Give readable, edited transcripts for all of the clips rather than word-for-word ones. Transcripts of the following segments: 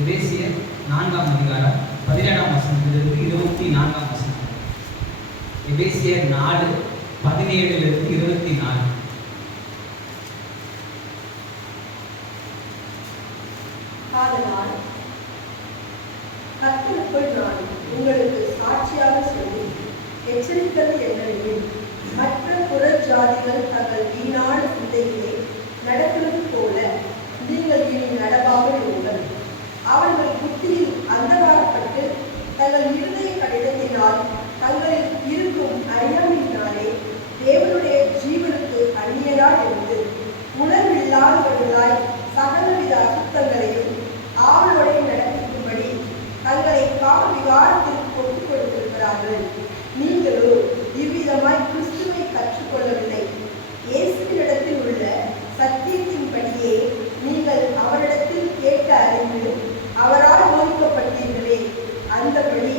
எபேசியர் 4ஆம் அதிகாரம் 17ஆம் வசனத்திலிருந்து 24ஆம் வசனம். எபேசியர் 4:17 24. ஆதலால் கர்த்தருக்குள் நான் உங்களுக்கு சாட்சியாக சொல்லி எச்சரித்தது என்னவெனில், மற்ற புறஜாதிகள் தங்கள் வீணான சிந்தையிலே நடக்கிறது போல நீங்கள் இனி நடவாமல் இருங்கள். அவர்கள் புத்தியில் அந்தகாரப்பட்டு தங்கள் இருதய கடிதத்தினால் தங்களில் இருக்கும் அறியாமையினாலே தேவனுடைய ஜீவனுக்கு அந்நியராய் இருந்து உணர்வில்லாதவர்களாய் சகலவித அசுத்தங்களையும் ஆவலோடே நடக்கும்படி தங்களை காம விகாரத்திற்கு ஒப்புக் கொடுத்திருக்கிறார்கள். நீங்களோ இவ்விதமாய் கிறிஸ்துவை கற்றுக்கொள்ளவில்லை. இயேசுவினிடத்தில் உள்ள சத்தியத்தின்படியே நீங்கள் அவரிடத்தில் கேட்டு அறிந்து அவரால் போதிக்கப்பட்டீர்களே. அந்தபடி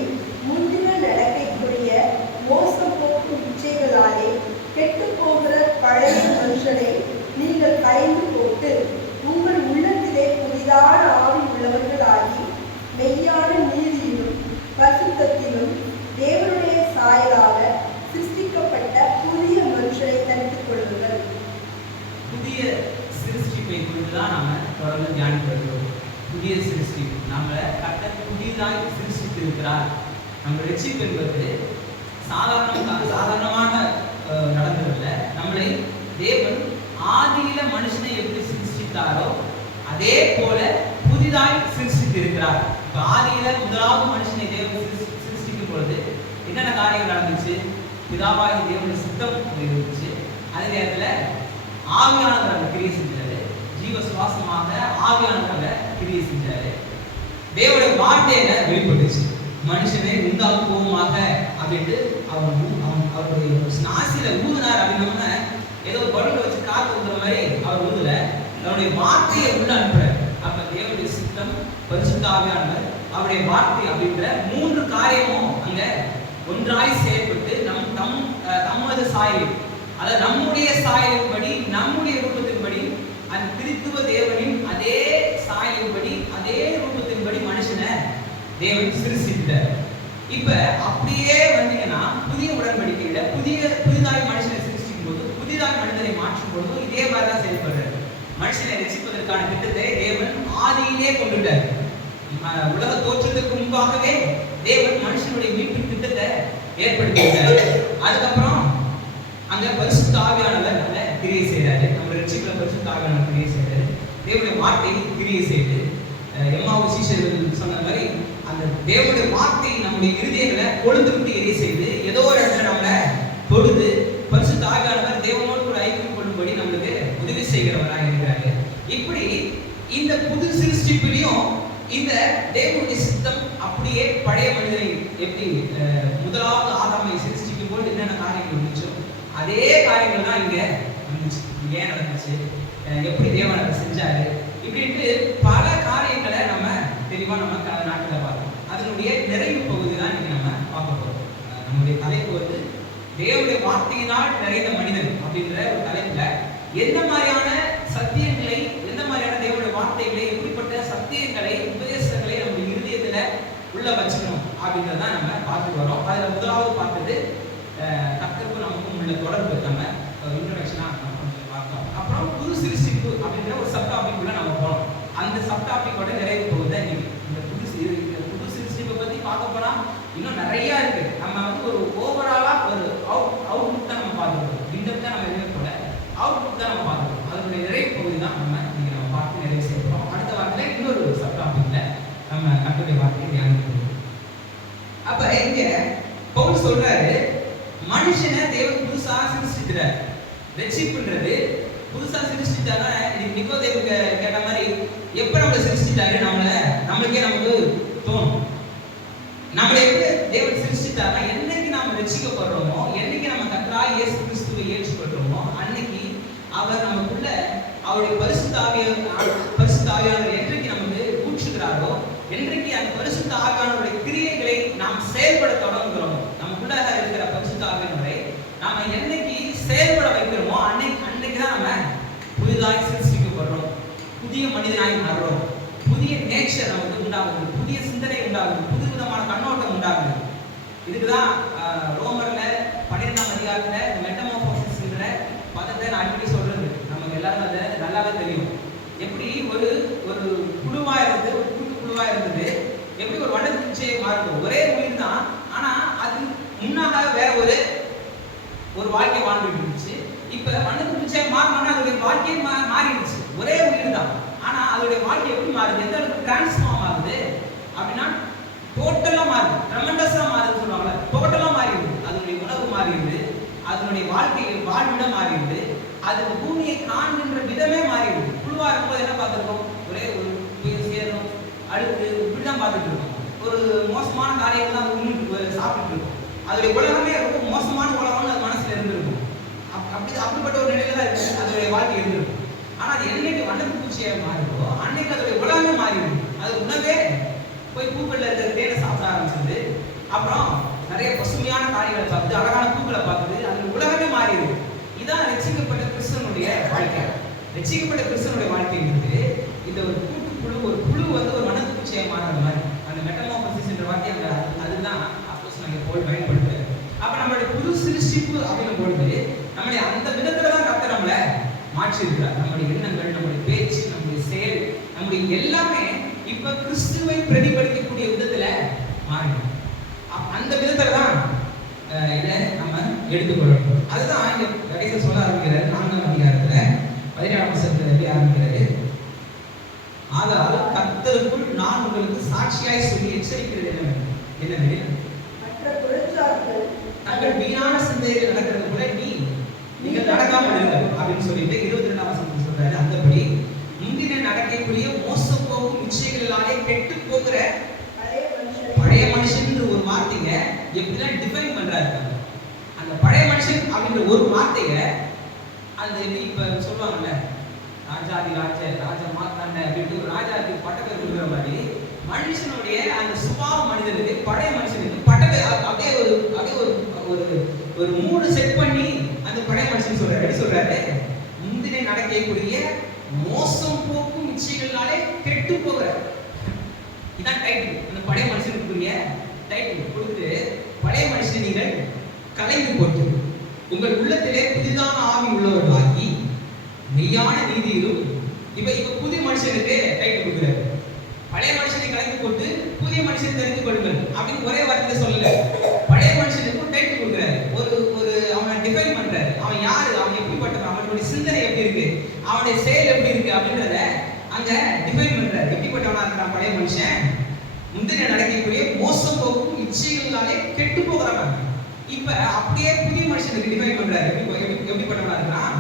முந்தின நடக்கைக்குரிய மோசம் போக்கும் இச்சைகளாலே கெட்டு போகிற பழைய மனுஷனை நீங்கள் களைந்து போட்டு உங்கள் உள்ளத்திலே புதிதான ஆவி உள்ளவர்களாகி மெய்யான நீதியிலும் பரிசுத்தத்திலும் தேவனுடைய சாயலாக சிருஷ்டிக்கப்பட்ட புதிய மனுஷனை தரித்துக் கொள்ளுங்கள். புதிய சிருஷ்டிப்பை குறித்துதான் நாம தொடர்ந்து தியானித்து வருகிறோம். புதிய சிருஷ்டி நம்மளை கர்த்தர் புதியதாய் சிருஷ்டித்து இருக்கிறார். நம்ம ரட்சிப்பு என்பது சாதாரணமாக நடந்ததில்ல. நம்மளை தேவன் ஆதியில மனுஷனை எப்படி சிருஷ்டித்தாரோ அதே போல புதிதாய் சிருஷ்டித்து இருக்கிறார். இப்ப ஆதியில முதலாவது மனுஷனை தேவன் சிருஷ்டிக்கும் பொழுது என்னென்ன காரியங்கள் நடந்துச்சு? பிதாவாகிய தேவனுடைய சித்தம் இருந்துச்சு. அதே நேரத்துல ஆவியானவர் அந்த கிரியை செஞ்சாரு. ஜீவ சுவாசமாக ஆவியானவர் கிரியை செஞ்சாரு. தேவனுடைய வார்த்தையில வெளிப்பட்டுச்சு. மனுஷனை உண்டாக்குவோமாக அப்படின்ட்டு அவருடைய நாசில ஊதினார். அப்படின்னா ஏதோ பலூன்ல வச்சு காத்து ஊதுற மாதிரி அவர் ஊதுல அவருடைய வார்த்தையை உள்ள அனுப்புறாரு. அப்ப தேவனுடைய சித்தம், பரிசுத்த ஆவியானவர், அவருடைய வார்த்தை அப்படின்ற மூன்று காரியமும் அங்க ஒன்றாய் செயல்பட்டு தமது சாயலில், அதாவது நம்முடைய சாயலின்படி, நம்முடைய ரூபத்தின்படி, அந்த கிறிஸ்துவ தேவனின் அதே சாயலின்படி, அதே ரூபத்தின்படி மனுஷனை தேவன் சிருஷ்டித்தார். இப்ப அப்படியே வந்தீங்கன்னா புதிய உடன்படிக்கையில புதிதாய் மனுஷனை சிருஷ்டிக்கும் போது, புதிதாய் மனிதனை மாற்றும் போது இதே மாதிரிதான் செயல்படுறாரு. மனுஷனை ரசிப்பதற்கான திட்டத்தை தேவன் ஆதியிலே கொண்டுட்டார். உலக தோற்றத்துக்கு முன்பாகவே தேவன் மனுஷனுடைய மீட்பு திட்டத்தை ஏற்படுத்திட்டார். அதுக்கப்புறம் அங்க பரிசுத்த ஆவியானவர் அங்க கிரியை செய்யறாரு. நம்ம ரட்சிப்புல பரிசுத்த ஆவியானவர் கிரியை செய்யறாரு. தேவனுடைய வார்த்தை கிரியை செய்து எம்மாவு சீஷர்கள் சொன்ன மாதிரி அந்த தேவனுடைய வார்த்தை நம்முடைய இருதயங்களை கொழுந்து விட்டு எரிய செய்து ஏதோ ஒரு இடத்துல நம்மளை தொடுது. பரிசுத்த ஆவியானவர் தேவனோடு கூட ஐக்கியம் கொள்ளும்படி நம்மளுக்கு உதவி செய்கிறவராக இருக்கிறாரு. இப்படி இந்த புது சிருஷ்டிப்பிலையும் இந்த தேவனுடைய சித்தம் அப்படியே பழைய மனிதனை எப்படி முதலாவது ஆதாமை சிருஷ்டிக்கும் போது என்னென்ன காரியங்கள் இருந்துச்சோ அதே காரியங்கள் தான் இங்க இருந்துச்சு. ஏன் நடந்துச்சு, எப்படி தேவன் அதை செஞ்சாரு, இப்படின்ட்டு பல காரியங்களை நம்ம தெளிவா நம்ம நாட்டில் பார்த்தோம். அதனுடைய நிறைவு பகுதி தான் இன்னைக்கு நம்ம பார்க்க போறோம். நம்முடைய தலைப்பு வந்து தேவனுடைய வார்த்தையினால் நிறைந்த மனிதன் அப்படின்ற ஒரு தலைப்புல எந்த மாதிரியான சத்தியங்களை, எந்த மாதிரியான தேவனுடைய வார்த்தைகளை, எப்படிப்பட்ட சத்தியங்களை, உபதேசங்களை நம்முடைய இருதயத்துல உள்ள வச்சுக்கணும் அப்படின்றதான் நம்ம பார்த்துட்டு வரோம். அதுல முதலாவது பார்த்தது கர்த்தருக்கும் நமக்கும் உள்ள தொடர்பு. நம்ம இன்ட்ரோடக்ஷனா பார்த்தோம். அப்புறம் புது சிருஷ்டிப்பு அப்படின்ற ஒரு சப் டாபிக் உள்ள நம்ம போனோம். அந்த சப் டாபிக்கோட நிறைவு போகுது இன்னைக்கு. இந்த புது சிருஷ்டிப்பை பத்தி பார்க்க போனா இன்னும் நிறைய இருக்கு. நம்ம வந்து ஒரு ஓவராலா ஒரு அவுட்லுக் தான் நம்ம பார்த்துருக்கோம். இன்டெப்த் தான் நம்ம எதுவுமே போல அவுட்லுக் தான் நம்ம பார்த்துருக்கோம். அதனுடைய நிறைவு பகுதி தான் நம்ம இன்னைக்கு நம்ம பார்த்து நிறைவு செய்ய போறோம். அடுத்த வாரத்துல இன்னொரு சப் டாபிக்ல நம்ம கர்த்தருடைய வார்த்தையை தியானிக்கிறோம். அப்ப இங்க பவுல் சொல்றாரு, மனுஷனை தேவன் புதுசா சிருஷ்டிக்கிறார். ரட்சிப்புன்றது புதுசா சிருஷ்டிச்சாருன்னா, நிக்கோதேவு கேட்ட மாதிரி எப்ப நம்மளை சிருஷ்டிச்சாரு நம்மளுக்கே நமக்கு தோணும். நம்மளை எப்ப தேவன் சிருஷ்டிச்சாருன்னா, என்னைக்கு நாம ரட்சிக்கப்படுறோமோ, என்னைக்கு நம்ம கர்த்தராகிய இயேசு கிறிஸ்துவை ஏற்றுக்கொள்றோமோ, அன்னைக்கு அவர் நமக்குள்ள அவருடைய பரிசுத்த ஆவியானவர் என்றைக்கு நமக்கு ஊற்றுகிறாரோ, என்றைக்கு அந்த பரிசுத்த ஆவியானவருடைய கிரியைகளை நாம் செயல்பட தொடங்குகிறோமோ, நமக்குள்ள இருக்கிற பரிசுத்த ஆவியானவரை நாம என்னைக்கு செயல்பட வைக்கிறோமோ அன்னைக்கு தான் நம்ம புதிதாய் சிருஷ்டிக்கப்படுறோம், புதிய மனிதனாய் மாறுறோம், புதிய புதிய நேச்சர் நமக்கு உண்டாகுது, புதிய சிந்தனை உண்டாகுது, புது விதமான கண்ணோட்டம் உண்டாகுது. இதுக்குதான் ரோமர்ல 12ஆம் அதிகாரத்துல மெட்டமார்போசிஸ்ங்கிற பதத்தை நான் அடிக்கடி சொல்றது. நமக்கு எல்லாரும் அதை நல்லாவே தெரியும். எப்படி ஒரு ஒரு குழுவா இருந்தது, ஒரு கூட்டு குழுவா இருந்தது, எப்படி ஒரு வண்ணத்துச்சையை மாறும். ஒரே உயிர் தான், ஆனா அது முன்னாக வேற ஒரு வாழ்க்கை வாழ்ந்துட்டு இருந்துச்சு. இப்ப வண்ணத்துச்சையை மாறினோன்னா அதோடைய வாழ்க்கையே மாறிடுச்சு. ஒரே உயிர் தான், ஆனா அதோடைய வாழ்க்கை எப்படி மாறுது, எந்த அளவுக்கு டிரான்ஸ்ஃபார்ம் ஆகுது அப்படின்னா டோட்டலா மாறுது, ட்ரெமெண்டஸா மாறுதுன்னு சொல்லுவாங்கல்ல, டோட்டலா மாறிடுது. அதனுடைய உணவு மாறிடுது, அதனுடைய வாழ்க்கையில் வாழ்விடம் மாறிடுது, அது பூமியை காண்கின்ற விதமே மாறிடுது. குழுவா இருக்கும்போது என்ன பார்த்துருக்கோம், ஒரே ஒரு சேரும் அழுக்கு இப்படிதான் பார்த்துட்டு இருக்கோம். ஒரு மோசமான காரியங்கள் தான் சாப்பிட்டு இருக்கோம். அதோடைய உலகமே ரொம்ப மோசமான உலகம்னு அது மனசுல இருந்திருக்கும். அப்படிப்பட்ட ஒரு நிலையில தான் இருக்கு அதோடைய வாழ்க்கை இருந்திருக்கும். ஆனா அது என்னைக்கு வண்ணத்து பூச்சியாக மாறிடுதோ அன்னைக்கு அதோடைய உலகமே மாறிடுது. அது உணவே போய் பூக்கள்ல இருக்கிற தேனை சாப்பிட ஆரம்பிச்சது, அப்புறம் நிறைய பசுமையான காரியங்களை பார்த்து அழகான பூக்களை பார்க்குது, அது உலகமே மாறிடுது. இதான் ரட்சிக்கப்பட்ட கிறிஸ்தவனுடைய வாழ்க்கை. ரட்சிக்கப்பட்ட கிறிஸ்தவனுடைய வாழ்க்கை வந்து இந்த ஒரு கூட்டுக்குழு, ஒரு குழு வந்து ஒரு வண்ணத்து பூச்சியாக மாறுற மாதிரி அந்த மெட்டமார்போசிஸ் என்ற வார்த்தை அந்த அதுதான் அப்போஸ்தலனாகிய பவுல் பயன்படுத்துறாரு. அப்ப நம்மளுடைய புது சிருஷ்டிப்பு அப்படிங்கும் பொழுது நம்மளுடைய அந்த விதத்துல தான் கர்த்தர் நம்மளை மாற்றி இருக்கிறார். நம்முடைய எண்ணங்கள், நம்முடைய பேச்சு, நம்முடைய செயல், நம்முடைய எல்லாமே இப்ப கிறிஸ்துவை பிரதிபலிக்கக்கூடிய விதத்துல மாறிடும். அந்த விதத்துல தான் இதை நம்ம எடுத்துக்கொள்ளணும். அதுதான் இங்க கடைசியில் சொல்ல ஆரம்பிக்கிறார். 4ஆம் அதிகாரத்துல 17ஆம் வசனத்துல எப்படி ஆரம்பிக்கிறாரு, ஆதலால் கர்த்தருக்குள் நான் உங்களுக்கு சாட்சியாய் சொல்லி எச்சரிக்கிறது என்னவெனில் மற்ற புறஜாதிகள் தங்கள் வீணான சிந்தையில் நடக்கிறது போல நீங்கள் நடக்காமல் இருங்கள் அப்படின்னு சொல்லிட்டு 22ஆம் வசனத்துல சொல்றாரு. அந்தபடி முந்தின நடக்கக்கூடிய மோசம் போகும் இச்சைகளாலே கெட்டு போகிற பழைய மனுஷன் ஒரு வார்த்தையை எப்படிலாம் டிஃபைன் பண்றாரு. அந்த பழைய மனுஷன் அப்படின்ற ஒரு வார்த்தையை அந்த இப்ப சொல்லுவாங்கல்ல, ராஜாதி ராஜா மாத்தாண்ட அப்படின்ட்டு ஒரு ராஜாவுக்கு பட்டப்பேர் கொடுக்குற மாதிரி மனுஷனுடைய அந்த சுபாவ மனிதனுக்கு பழைய மனுஷனுக்கு பட்டப்பேர் அப்படியே ஒரு மூணு செட் பண்ணி அந்த பழைய மனுஷன் சொல்றாரு. எப்படி சொல்றாரு, முந்தினை நடக்கக்கூடிய மோசம் போக்கும் இச்சைகளாலே கெட்டு போகிற, இதான் டைட்டில். அந்த பழைய மனுஷனுக்குரிய டைட்டில் கொடுத்து, பழைய மனுஷனை நீங்கள் கலைந்து போட்டு உங்கள் உள்ளத்திலே புதிதான ஆவி உள்ளவர்களாக்கி மெய்யான நீதியிலும் இப்ப புதிய மனுஷனுக்கு டைட்டில் கொடுக்குறாரு. பழைய மனுஷனை கலைந்து போட்டு புதிய மனுஷனை தெரிந்து கொள்ளுங்கள் அப்படின்னு ஒரே வார்த்தையில சொல்லல. பழைய மனுஷனுக்கு டைட்டில் கொடுக்குறாரு. ஒரு அவனை டிஃபைன் பண்றாரு. அவன் யாரு, அவன் எப்படிப்பட்டவன், அவனுடைய சிந்தனை எப்படி இருக்கு, அவனுடைய செயல் எப்படி இருக்கு அப்படின்றத அங்க டிஃபைன் பண்றாரு. எப்படிப்பட்டவனா இருக்கிறான் பழைய மனுஷன், முந்தின நடக்கக்கூடிய மோசம் போக்கும் இச்சைகளாலே கெட்டு போகிறவன். இப்ப அப்படியே புதிய மனுஷனுக்கு டிஃபைன் பண்றாரு. எப்படிப்பட்டவனா இருக்கிறான்,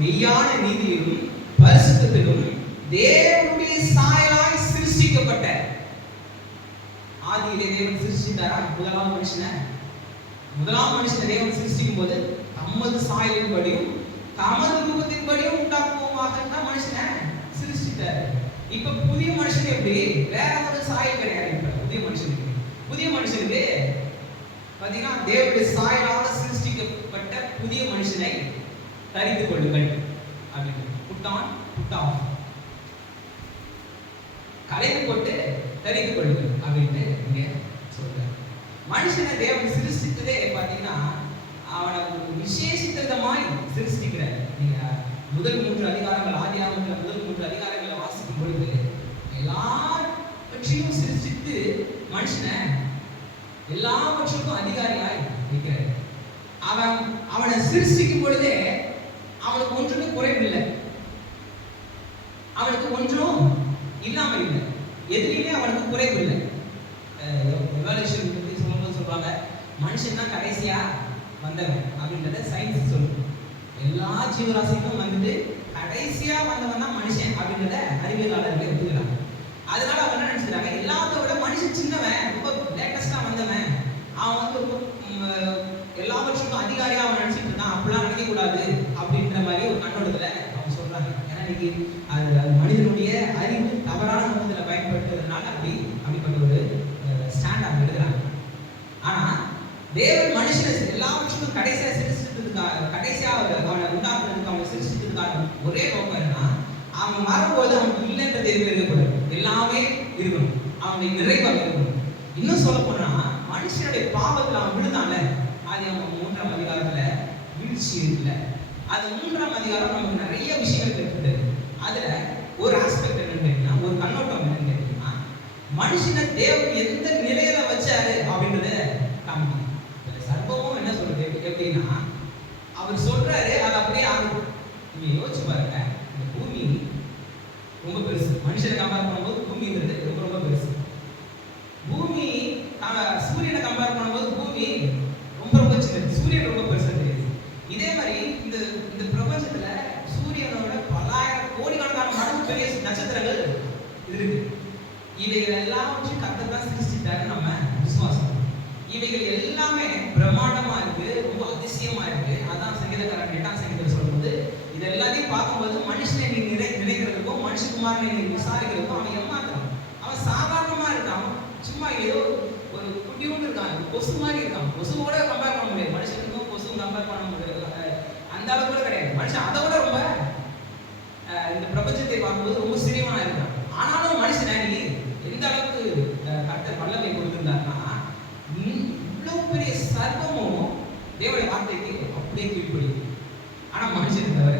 மெய்யான நீதியிலும் பரிசுத்தத்திலும் தேவனுடைய சாயலாய் சிருஷ்டிக்கப்பட்ட. ஆதியிலே தேவன் சிருஷ்டித்தாரா முதலாம் மனுஷனை தேவன் சிருஷ்டிக்கும் போது தமது சாயலின்படியும் தமது ரூபத்தின்படியும் உண்டாக்குவோமாக தான் மனுஷனை சிருஷ்டித்தார். இப்ப புதிய மனுஷன் எப்படி, வேற ஒரு சாயல் கிடையாது. இப்ப புதிய மனுஷனுக்கு பாத்தீங்கன்னா தேவனுடைய சாயலாக சிருஷ்டிக்கப்பட்ட புதிய மனுஷனை தரித்து கொள்ளுங்கள் அப்படின்னு புட் ஆன் கலைந்து கொண்டு தரித்து கொள்ளுங்கள் அப்படின்னு இங்க சொல்றாரு. மனுஷனை தேவன் சிருஷ்டித்ததே பாத்தீங்கன்னா அவனை விசேஷித்த விதமாய் சிருஷ்டிக்கிறார். நீங்க முதல் 3 அதிகாரங்கள், ஆதியாகமத்துல முதல் 3 அதிகாரங்களை வாசிக்கும் பொழுது எல்லாவற்றையும் சிருஷ்டித்து மனுஷனை எல்லாவற்றுக்கும் அதிகாரியாய் இருக்கிறார். அவனை சிருஷ்டிக்கும் பொழுதே அவனுக்கு ஒன்றுமே குறைவில்லை, அவனுக்கு ஒன்றும் இல்லாம இல்லை, எதுலையுமே அவனுக்கு குறைவு இல்லை. எவாலுவேஷன் பத்தி சொல்லும்போது சொல்றாங்க, மனுஷன் தான் கடைசியா வந்தவன் அப்படின்றத சயின்ஸ் சொல்லுது. எல்லா ஜீவராசிக்கும் வந்துட்டு கடைசியா வந்தவன் தான் மனுஷன் அப்படின்றத அறிவியலாளர்கள் ஒத்துக்கிறாங்க. அதனால அவங்க என்ன நினைச்சுக்கிறாங்க, எல்லாத்தோட மனுஷன் சின்னவன், ரொம்ப லேட்டஸ்டா வந்தவன், அவன் வந்து ரொம்ப எல்லாவற்றுக்கும் அதிகாரியா அவன் நினைச்சிட்டு இருக்கான், அப்படிலாம் நினைக்க கூடாது அப்படின்ற மாதிரி ஒரு கண்ணோட்டத்துல அவங்க சொல்றாங்க. ஏன்னா இன்னைக்கு அது மனிதனுடைய அறிவு தவறான நோக்கத்துல பயன்படுத்துறதுனால அப்படிப்பட்ட ஒரு ஸ்டாண்ட் அவங்க எடுக்கிறாங்க. ஆனா தேவன் மனுஷனை எல்லாவற்றுக்கும் கடைசியா சிருஷ்டித்ததுக்காக, கடைசியா அவனை உண்டாக்குறதுக்கு, அவனை சிருஷ்டித்ததுக்கான ஒரே நோக்கம் என்னன்னா, அவன் வரும்போது அவனுக்கு இல்லைன்றது எதுவும் இருக்கக்கூடாது. எல்லாமே இருக்கணும், அவனுடைய நிறைவாக இருக்கணும். இன்னும் சொல்ல போனா மனுஷனுடைய பாவத்துல அவன் விழுதான, அது அவன் 3ஆம் அதிகாரத்துல வீழ்ச்சி இருக்குல்ல, அது 3ஆம் அதிகாரம் நமக்கு நிறைய விஷயங்கள் இருக்குது. அதுல ஒரு ஆஸ்பெக்ட் என்னன்னு கேட்டீங்கன்னா, ஒரு கண்ணோட்டம் என்னன்னு கேட்டீங்கன்னா, மனுஷனை தேவன் எந்த நிலையில வச்சாரு அப்படின்றத காமிக்கணும். சர்வமும் என்ன சொல்றது எப்படின்னா, அவர் சொல்றாரு அது அப்படியே ஆகுது. நீங்க யோசிச்சு பாருங்க, இந்த பூமி ரொம்ப பெருசு, மனுஷனை கம்பேர் பண்ணும்போது பூமிங்கிறது ரொம்ப ரொம்ப பெருசு. பூமி சூரியனை கம்பேர் பண்ணும்போது பூமி ரொம்ப ரொம்ப சின்னது, சூரியன் ரொம்ப பெருசா தெரியுது. இதே மாதிரி இந்த இந்த பிரபஞ்சத்துல சூரியனோட பல்லாயிரம் கோடிக்கணக்கான மடங்கு பெரிய நட்சத்திரங்கள் இருக்கு. இவைகள் எல்லாவற்றையும் கர்த்தர் தான் சிருஷ்டித்தாரு நம்ம விசுவாசம். இவைகள் எல்லாமே பிரம்மாண்டமா இருக்கு, ரொம்ப அதிசயமா இருக்கு. அதான் சங்கீதக்காரன் 8ஆம் சங்கீதத்தில் சொல்லும்போது, இது எல்லாத்தையும் பார்க்கும்போது மனுஷனை நீ நினைக்கிறதுக்கும் மனுஷகுமாரனை நீ விசாரிக்கிறதுக்கும் அவன் ஏமாத்துறான். அவன் சாதாரணமா இருக்கான், சும்மா ஏதோ ஒரு குட்டியோடு இருக்கான், கொசு மாதிரி இருக்கான். கொசுவோட கம்பேர் பண்ண முடியாது, மனுஷனுக்கும் கொசுவும் கம்பேர் பண்ண முடியாது, அந்த அளவு கூட கிடையாது. மனுஷன் அதை விட ரொம்ப இந்த பிரபஞ்சத்தை பார்க்கும்போது ரொம்ப சிறியவனா இருக்கான். ஆனாலும் மனுஷனை நீ எந்த அளவுக்கு கர்த்தர் வல்லமை கொடுத்திருந்தாருன்னா, இவ்வளவு பெரிய சர்வமும் தேவனுடைய வார்த்தைக்கு அப்படியே கீழ்ப்படியும். ஆனா மனுஷன் தவிர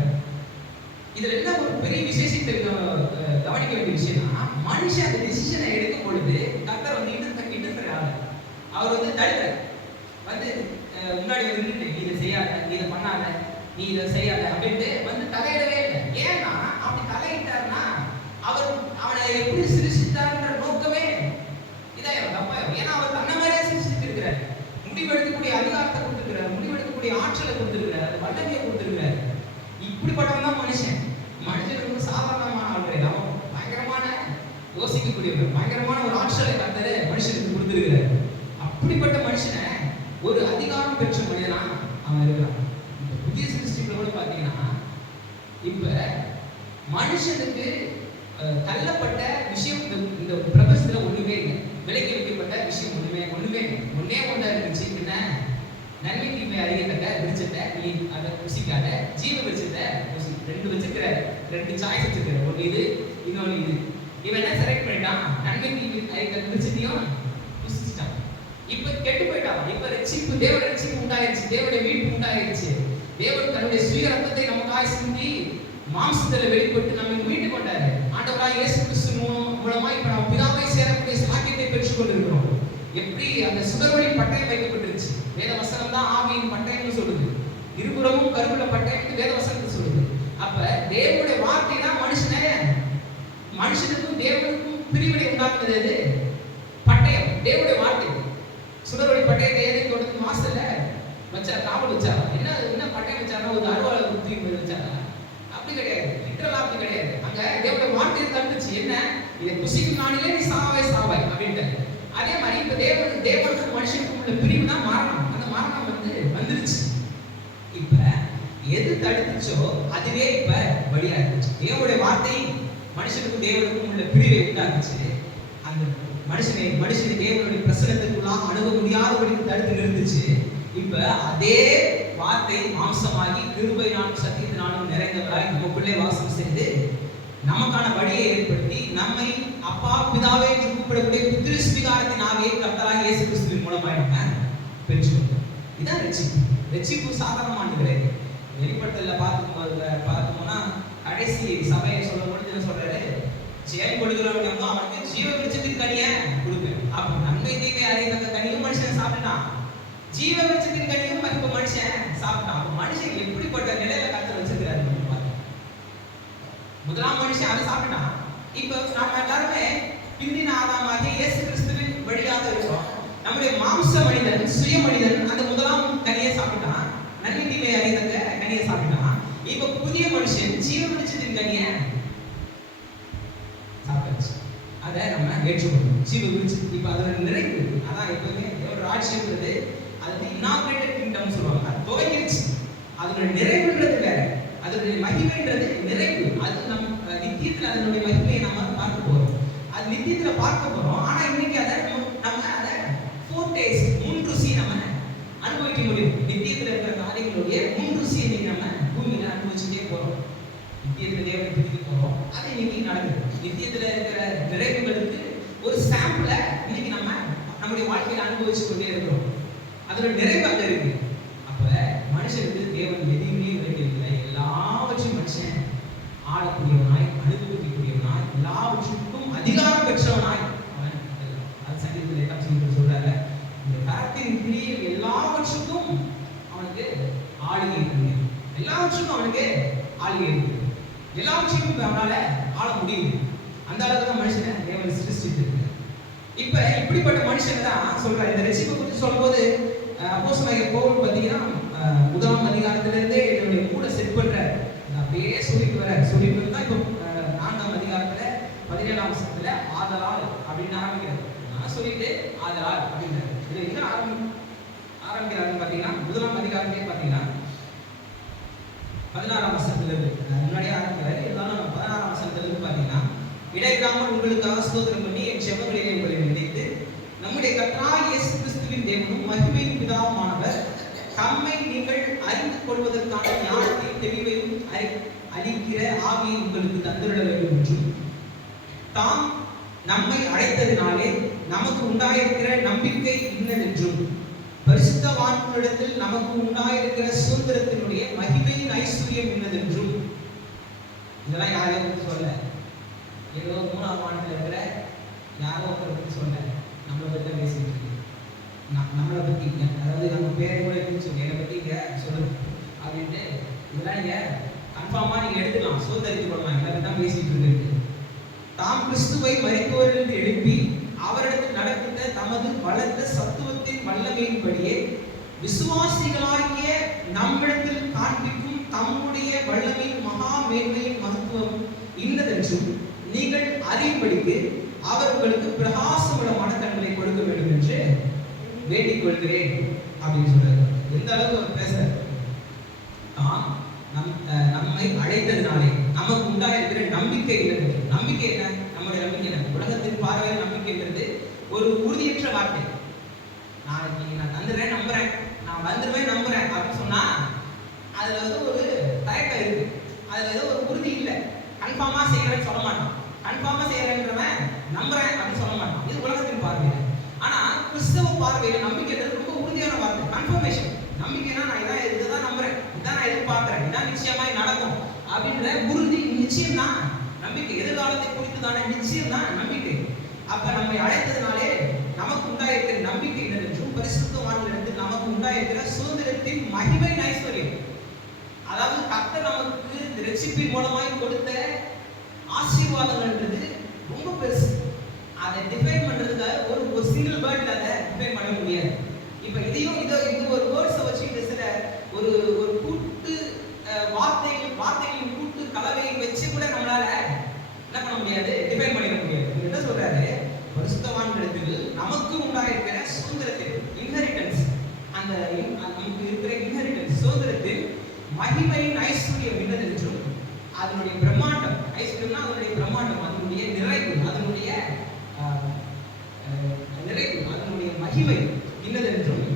இதுல என்ன ஒரு பெரிய விசேஷத்தை கவனிக்க வேண்டிய விஷயம்னா, மனுஷன் அந்த டிசிஷனை எடுக்கும் பொழுது கர்த்தர் வந்து இன்டர்ஃபியர் ஆகல. அவர் வந்து தடுக்கிறார், வந்து முன்னாடி வந்து நின்று நீ இதை செய்யாத, நீ இதை பண்ணாத, நீ இதை செய்யாத அப்படின்ட்டு வந்து தலையிடவே இல்லை. ஏன்னா அப்படி தலையிட்டாருன்னா அவனை எப்படி சிருஷ்டித்தாருன்ற நோக்கமே இதாயிரும், தப்பாயிரும். ஏன்னா அவர் தன்னை மாதிரியே சிருஷ்டித்திருக்கிறார், முடிவெடுக்கக்கூடிய அதிகாரத்தை கொடுத்திருக்கிறார், முடிவெடுக்கக்கூடிய ஆற்றலை கொடுத்திருக்கிறார், வல்லமையை கொடுத்திருக்கிறார். இப்படிப்பட்டவன் தான் மனுஷன். மனுஷன் ரொம்ப சாதாரணமான ஆள் கிடையாது, அவன் பயங்கரமான யோசிக்கக்கூடியவர், பயங்கரமான ஒரு ஆற்றலை கர்த்தர் மனுஷனுக்கு கொடுத்திருக்கிறார். அப்படிப்பட்ட மனுஷனை ஒரு அதிகாரம் பெற்ற மனிதனா அவன் இருக்கிறான். இப்ப புதிய சிருஷ்டிகளை கூட பார்த்தீங்கன்னா, இப்ப மனுஷனுக்கு தள்ளப்பட்ட விஷயம் இந்த பிரபஞ்சத்துல ஒண்ணுமே இல்லை, விலைக்கு வைக்கப்பட்ட விஷயம் ஒண்ணே ஒன்றா இருந்துச்சு. என்ன? நன்மை தீமை அறியத்தக்க விருட்சத்தை நீ அதை ருசிக்காத, ஜீவ விருட்சத்தை ருசி. 2 வச்சிருக்கிறாரு, 2 சாய்ஸ் வச்சிருக்காரு, ஒன்று இது இன்னொன்று இது. இவன் என்ன செலக்ட் பண்ணிட்டான்? நன்மை தீமை அறியத்தக்க விருட்சத்தையும் ருசிச்சிட்டான். இப்ப கெட்டு போயிட்டான். இப்ப ரட்சிப்பு, தேவனுடைய ரட்சிப்பு உண்டாயிருச்சு, தேவனுடைய மீட்பு உண்டாயிருச்சு. தேவன் தன்னுடைய சுய ரத்தத்தை நமக்காய் சிந்தி மாம்சத்துல வெளிப்பட்டு நம்மை மீட்டு கொண்டாரு. ஆண்டவராய் இயேசு கிறிஸ்து மூலமா இப்ப நம்ம பிதாவை சேரக்கூடிய சாக்கியத்தை பெற்றுக் கொண்டிருக்கிறோம். எப்படி அந்த சுடர்வழி பட்டயம் வைக்கப்பட்டிருச்சு, வேத வசனம் தான் ஆவியின் பட்டயம்னு சொல்லுது, இருபுறமும் கருவுள்ள பட்டயம் வேத வசனத்தை சொல்லுது. அப்ப தேவனுடைய வார்த்தை தான் மனுஷனுக்கும் தேவனுக்கும் பிரிவினை உண்டாக்குறது. எது? பட்டயம், தேவனுடைய வார்த்தை. சுடர்வழி பட்டயத்தை ஏதோ தொடர்ந்து மாசத்துல வச்சா, காவல் வச்சாரா? என்ன பட்டயம் வச்சாரா? ஒரு அறுவாளை குத்தி வச்சாரா? அப்படி கிடையாது, லிட்டரலா அப்படி கிடையாது. அங்க தேவனுடைய வார்த்தையை தந்துச்சு, என்ன? இதை புசிக்கும் நாளிலே நீ சாவாய் அப்படின்ட்டு. அதே மாதிரி இப்ப தேவனுக்கும் மனுஷனுக்கும் உள்ள பிரிவு தான் மரணம். அந்த மரணம் வந்துருச்சு. இப்ப எது தடுத்துச்சோ அதுவே இப்ப வழியா இருந்துச்சு. தேவனுடைய வார்த்தை மனுஷனுக்கும் தேவனுக்கும் உள்ள பிரிவை உண்டாக்குச்சு. அந்த மனுஷனை தேவனுடைய பிரசன்னத்துக்குள்ளாக அணுக முடியாதபடி தடுத்து நிறுத்துச்சு. இப்ப அதே வார்த்தை மாம்சமாகி கிருபையினாலும் சத்தியத்தினாலும் நிறைந்தவராய் நமக்குள்ளே வாசம் செய்து நமக்கான வழியை ஏற்படுத்தி நம்மை அப்பா பிதாவே என்று கூப்பிடக்கூடிய புத்திர சுவிகாரத்தின் ஆவியை கர்த்தராகிய இயேசு கிறிஸ்துவின் மூலமாய் நம்ம பெற்றுக்கொண்டோம். இதான் ரட்சிப்பு. ரட்சிப்பு சாதாரணமானது கிடையாது. வெளிப்படுத்தல பார்த்தோம்னா கடைசி சபையை சொல்லும் பொழுது என்ன சொல்றாரு? ஜெயம் கொடுக்கிறவங்க அவனுக்கு ஜீவ விருட்சத்தின் கனியை கொடுப்பேன். அப்ப நன்மை தீமை அறிந்த கனியும் மனுஷன் சாப்பிட்டான், ஜீவ விருட்சத்தின் கனியும் இப்ப மனுஷன் சாப்பிட்டான். அப்ப மனுஷன் எப்படிப்பட்ட நிலையில கர்த்தர் வச்சிருக்கிறாரு? முதலாம் மனுஷன் அதை சாப்பிட்டான். இப்ப நம்ம எல்லாருமே பிந்தின ஆதாமாகிய இயேசு கிறிஸ்துவின் வழியாக இருக்கிறோம். நம்முடைய மாம்ச மனிதன், சுய மனிதன் அந்த முதலாம் கனியை சாப்பிட்டான், நன்மை தீமை அறிந்த கனியை சாப்பிட்டான். இப்ப புதிய மனுஷன் ஜீவ விருட்சத்தின் கனியை சாப்பிட்டாச்சு. அதை நம்ம ஏற்றுக்கொள்ளணும். ஜீவ விருட்சம் இப்ப அதோட நிறைவு. அதான் எப்பவுமே ஒரு ராஜ்யம்ன்றது அது இனாகிரேட்டட் கிங்டம் சொல்லுவாங்க, அது துவங்கிருச்சு. அதோட நிறைவுன்றது வேற, அதனுடைய மகிமைன்றது நிறைவு. அது நம்ம நித்தியத்துல அதனுடைய மகிமையை நம்ம பார்க்க போறோம், அது நித்தியத்துல பார்க்க போறோம். ஆனா இன்னைக்கு அதை நம்ம அதை 4 days முன் ருசி நம்ம அனுபவிக்க முடியும். நித்தியத்துல இருக்கிற காரியங்களுடைய முன் ருசியை இன்னைக்கு நம்ம பூமியில அனுபவிச்சுட்டே போறோம். நித்தியத்துல தேவனை பிடிக்க போறோம், அது இன்னைக்கு நடக்குது. நித்தியத்துல இருக்கிற நிறைவுகளுக்கு நம்முடைய வாழ்க்கையில அனுபவிச்சு கொண்டே இருக்கிறோம். அதுல நிறைவு அங்க இருக்கு. அப்ப மனுஷனுக்கு தேவன் எதையுமே வேண்டியதில்லை. எல்லாவற்றையும் மனுஷன் ஆளக்கூடியவனாய், அனுபவிக்கக்கூடியவனாய், எல்லாவற்றுக்கும் அதிகாரம் பெற்றவனாய் அவன். அது சங்கீதத்தில் 8 சொல்றாரு, இந்த கரத்தின் கிரியில் எல்லாவற்றுக்கும் அவனுக்கு ஆளுகை இருக்கு. எல்லாவற்றுக்கும் அவனுக்கு ஆளுகை இருக்கு. எல்லாவற்றையும் அவனால ஆள முடியும். அந்த அளவுக்கு தான் மனுஷனை தேவன் சிருஷ்டித்திருக்கு. இப்ப இப்படிப்பட்ட மனுஷன் தான் சொல்றாரு. இந்த ரட்சிப்பை குறித்து சொல்லும்போது அப்போஸ்தலனாகிய பவுல் பார்த்தீங்கன்னா 1ஆம் அதிகாரத்திலிருந்தே என்னுடைய மூட செட் பண்றாரு. அப்படியே சொல்லிட்டு தான் இப்போ 4ஆம் அதிகாரத்துல 17ஆம் வசனத்துல ஆதலால் அப்படின்னு ஆரம்பிக்கிறார். நான் சொல்லிட்டு ஆதலால் அப்படின்றாரு. இது என்ன ஆரம்பிக்கிறாருன்னு பார்த்தீங்கன்னா 1ஆம் அதிகாரத்திலே பார்த்தீங்கன்னா 16ஆம் வசனத்திலிருந்து முன்னாடியே ஆரம்பிக்கிறாரு. இருந்தாலும் 16ஆம் வசனத்திலிருந்து பார்த்தீங்கன்னா, இடைவிடாமல் உங்களுக்காக ஸ்தோத்திரம் பண்ணி என் செபங்களிலே உங்களை நினைத்து நம்முடைய கர்த்தராகிய இயேசு கிறிஸ்துவின் தேவனும் மகிமையின் பிதாவுமானவர் தம்மை நீங்கள் அறிந்து கொள்வதற்கான ஞானத்தையும் தெளிவையும் அளிக்கிற ஆவியை உங்களுக்கு தந்துவிட வேண்டும் என்றும், தாம் நம்மை அழைத்ததினாலே நமக்கு உண்டாயிருக்கிற நம்பிக்கை இன்னதென்றும், பரிசுத்தவான்களிடத்தில் நமக்கு உண்டாயிருக்கிற சுதந்திரத்தினுடைய மகிமையின் ஐஸ்வர்யம் என்னதென்றும். இதெல்லாம் யாரையும் சொல்ல, ஏதோ 3ஆம் வானத்தில் இருக்கிற யாரோ ஒருத்தரை பற்றி சொல்ல, நம்மளை பற்றி தான் பேசிட்டு இருக்கு. நம்மளை பற்றி, அதாவது நம்ம பேரை கூட எடுத்து சொல்லி என்னை பற்றி இங்கே சொல்லு அப்படின்ட்டு இதெல்லாம் நீங்கள் கன்ஃபார்மாக நீங்கள் எடுத்துக்கலாம், சோதரித்து கொள்ளலாம். எல்லாமே தான் பேசிட்டு இருக்கு. தாம் கிறிஸ்துவை மரித்தோரிலிருந்து எழுப்பி அவரிடத்தில் நடக்கின்ற தமது வளர்ந்த சத்துவத்தின் வல்லமையின்படியே விசுவாசிகளாகிய நம்மிடத்தில் காண்பிக்கும் தம்முடைய வல்லமையின் மகா மேன்மையின் மகத்துவம் இன்னதென்றும் நீங்கள் அறியும்படிக்கு அவர் உங்களுக்கு பிரகாசமுள்ள மனக்கண்களை கொடுக்க வேண்டும் என்று வேண்டிக் கொள்கிறேன் அப்படின்னு சொல்றாரு. எந்த அளவுக்கு அவர் பேசுறாரு? நம்மை அழைத்ததினாலே நமக்கு உண்டாயிருக்கிற நம்பிக்கை என்னது? நம்பிக்கை என்ன? நம்முடைய நம்பிக்கை என்ன? உலகத்தின் பார்வையில் நம்பிக்கைன்றது ஒரு உறுதியற்ற வார்த்தை. நாளைக்கு நான் தந்துடுறேன் நம்புறேன், நான் வந்துடுவேன் நம்புறேன் அப்படின்னு சொன்னா அதுல வந்து ஒரு தயக்கம் இருக்கு. அதுல ஏதோ ஒரு உறுதி இல்லை. கன்ஃபார்மா செய்யறேன்னு சொல்ல மாட்டான். கன்ஃபார்மா செய்யறேன்றவன் நம்புறேன் அப்படின்னு சொல்ல மாட்டான். இது உலகத்தின் பார்வையில. ஆனா கிறிஸ்தவ பார்வையில நம்பிக்கைன்றது ரொம்ப உறுதியான வார்த்தை. கன்ஃபர்மேஷன். நம்பிக்கைனா நான் இதுதான் நம்புறேன், இதான் நான் எதிர்பார்க்கிறேன், இதான் நிச்சயமாய் நடக்கும் அப்படின்ற உறுதி, நிச்சயம் தான் நம்பிக்கை. எதிர்காலத்தை குறித்து தானே நிச்சயம் தான் நம்பிக்கை. அப்ப நம்மை அழைத்ததினாலே நமக்கு உண்டாயிருக்கிற நம்பிக்கை என்னென்றும், பரிசுத்தவான்களிடத்தில் நமக்கு உண்டாயிருக்கிற சுதந்திரத்தின் மகிமை ஐஸ்வர்யம். அதாவது கர்த்தர் நமக்கு இந்த ரட்சிப்பின் மூலமாய் கொடுத்த ஆசீர்வாதங்கள்ன்றது ரொம்ப பெருசு. அதை டிஃபைன் பண்றதுக்கு ஒரு சிங்கிள் வேர்ட்ல அதை டிஃபைன் பண்ண முடியாது. இப்ப இதையும் இது ஒரு வேர்ட்ஸை வச்சு சில ஒரு கூட்டு வார்த்தைகளின் கூட்டு கலவையை வச்சு கூட நம்மளால என்ன பண்ண முடியாது, டிஃபைன் பண்ணிட முடியாது. என்ன சொல்றாரு? பரிசுத்தவான்களிடத்தில் நமக்கு உண்டாயிருக்கிற சுதந்திரத்தில், இன்ஹெரிட்டன்ஸ், அந்த நமக்கு இருக்கிற இன்ஹெரிட்டன்ஸ் சுதந்திரத்தில் மகிமையின் ஐஸ்வர்யம் என்னதென்றும், அதனுடைய பிரம்மாண்டம், ஐஸ்வர்யம்னா அதனுடைய பிரம்மாண்டம், அதனுடைய நிறைவு, அதனுடைய மகிமை இன்னதென்றும்,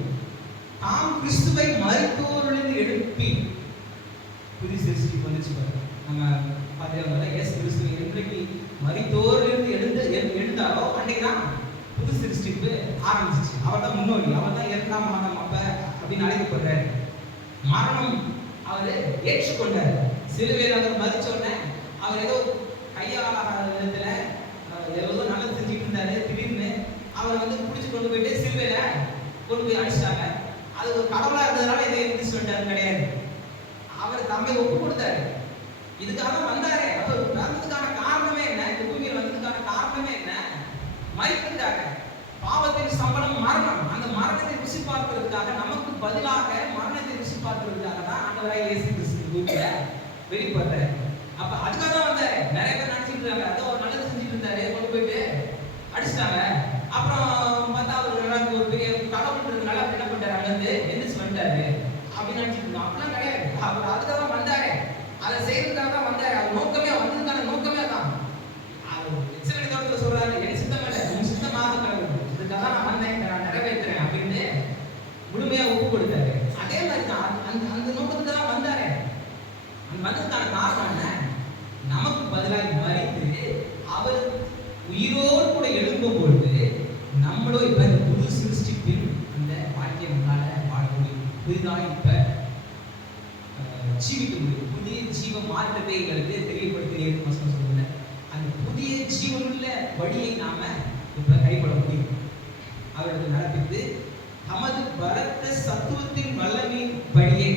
தாம் கிறிஸ்துவை மரித்தோரிலிருந்து எழுப்பி புதிய சிருஷ்டி வந்துச்சு பாருங்க. நம்ம பார்த்தீங்கன்னா இயேசு கிறிஸ்துவை என்றைக்கு மரித்தோரிலிருந்து எழுந்தாரோ அன்னைக்கு தான் புது சிருஷ்டிப்பு ஆரம்பிச்சிச்சு. அவர் தான் முன்னோடி, அவர் தான் 2ஆம் மரணம் அப்ப அப்படின்னு அழைக்கப்படுறாரு. மரணம் அவர் ஏற்றுக்கொண்டார். சிலுவையில் அவர் மதிச்ச உடனே அவர் ஏதோ கையாளாத விதத்துல ஏதோ நல்லது செஞ்சுட்டு இருந்தாரு. திடீர்னு அவரை வந்து பிடிச்சி கொண்டு போயிட்டு சிலுவையில கொண்டு போய் அடிச்சிட்டாங்க. அது ஒரு கடவுளா இருந்ததுனால எதை எதிர்த்து வந்துட்டாரு கிடையாது. அவர் தம்மை ஒப்பு கொடுத்தாரு. இதுக்காக வந்தாரு. அவர் வந்ததுக்கான காரணமே என்ன? இந்த பூமியில் வந்ததுக்கான காரணமே என்ன? மரிக்கிறதுக்காக. பாவத்தின் சம்பளம் மரணம். அந்த மரணத்தை ருசி பார்க்கிறதுக்காக, நமக்கு பதிலாக மரணத்தை ருசி பார்க்கிறதுக்காக தான் ஆண்டவராகிய இயேசு கிறிஸ்து பூமியில வெளிப்படுறாரு. அப்ப அதுக்காக தான் வந்தாரு. நிறைய பேர் நினைச்சிட்டு இருக்காங்க, அதோ ஒரு நல்லது செஞ்சுட்டு இருந்தாரு, கொண்டு போயிட்டு அடிச்சிட்டாங்க. அப்புறம் பார்த்தா அவர் ஒரு பெரிய கடவுள்ன்றதுனால அவர் என்ன பண்றாரு, அங்கிருந்து எந்திரிச்சு வந்துட்டாரு அப்படின்னு நினைச்சிட்டு இருக்கோம். அப்படிலாம் கிடையாது. அவர் அதுக்காக தான் வந்தாரு, அதை செய்யறதுக்காக தான் வந்தாரு. அவர் நோக்கமே, வந்ததுக்கான நோக்கமே தான். அவர் எச்சரிக்கை தோட்டத்தில் சொல்றாரு, என் சித்தம் இல்லை, உன் சித்தமாக கடவுள், இதுக்காக நான் வந்தேன், நான் நிறைவேற்றுறேன் அப்படின்னு முழுமையா ஒப்பு கொடுத்தாரு. அதே மாதிரி தான் அந்த நோக்கத்துக்கு தான் வந்தாரு. அந்த வந்ததுக்கான காரணம் என்ன? நமக்கு பதிலாக மறித்து அவர் உயிரோடு கூட எழுப்பும் பொழுது நம்மளோ இப்ப இந்த புது புது சிருஷ்டிப்பில் அந்த வாழ்க்கையை நம்மளால வாழ முடியும். புதிதாக இப்ப ஜீவிக்க முடியும். புதிய ஜீவ மார்க்கத்தை எங்களுக்கு தெரியப்படுத்தி சொல்லுங்க. அந்த புதிய ஜீவனுள்ள வழியை நாம இப்ப கைப்பட முடியும். அவர்களுக்கு நடப்பித்து தமது பலத்த சத்துவத்தின் வல்லமையின் படியே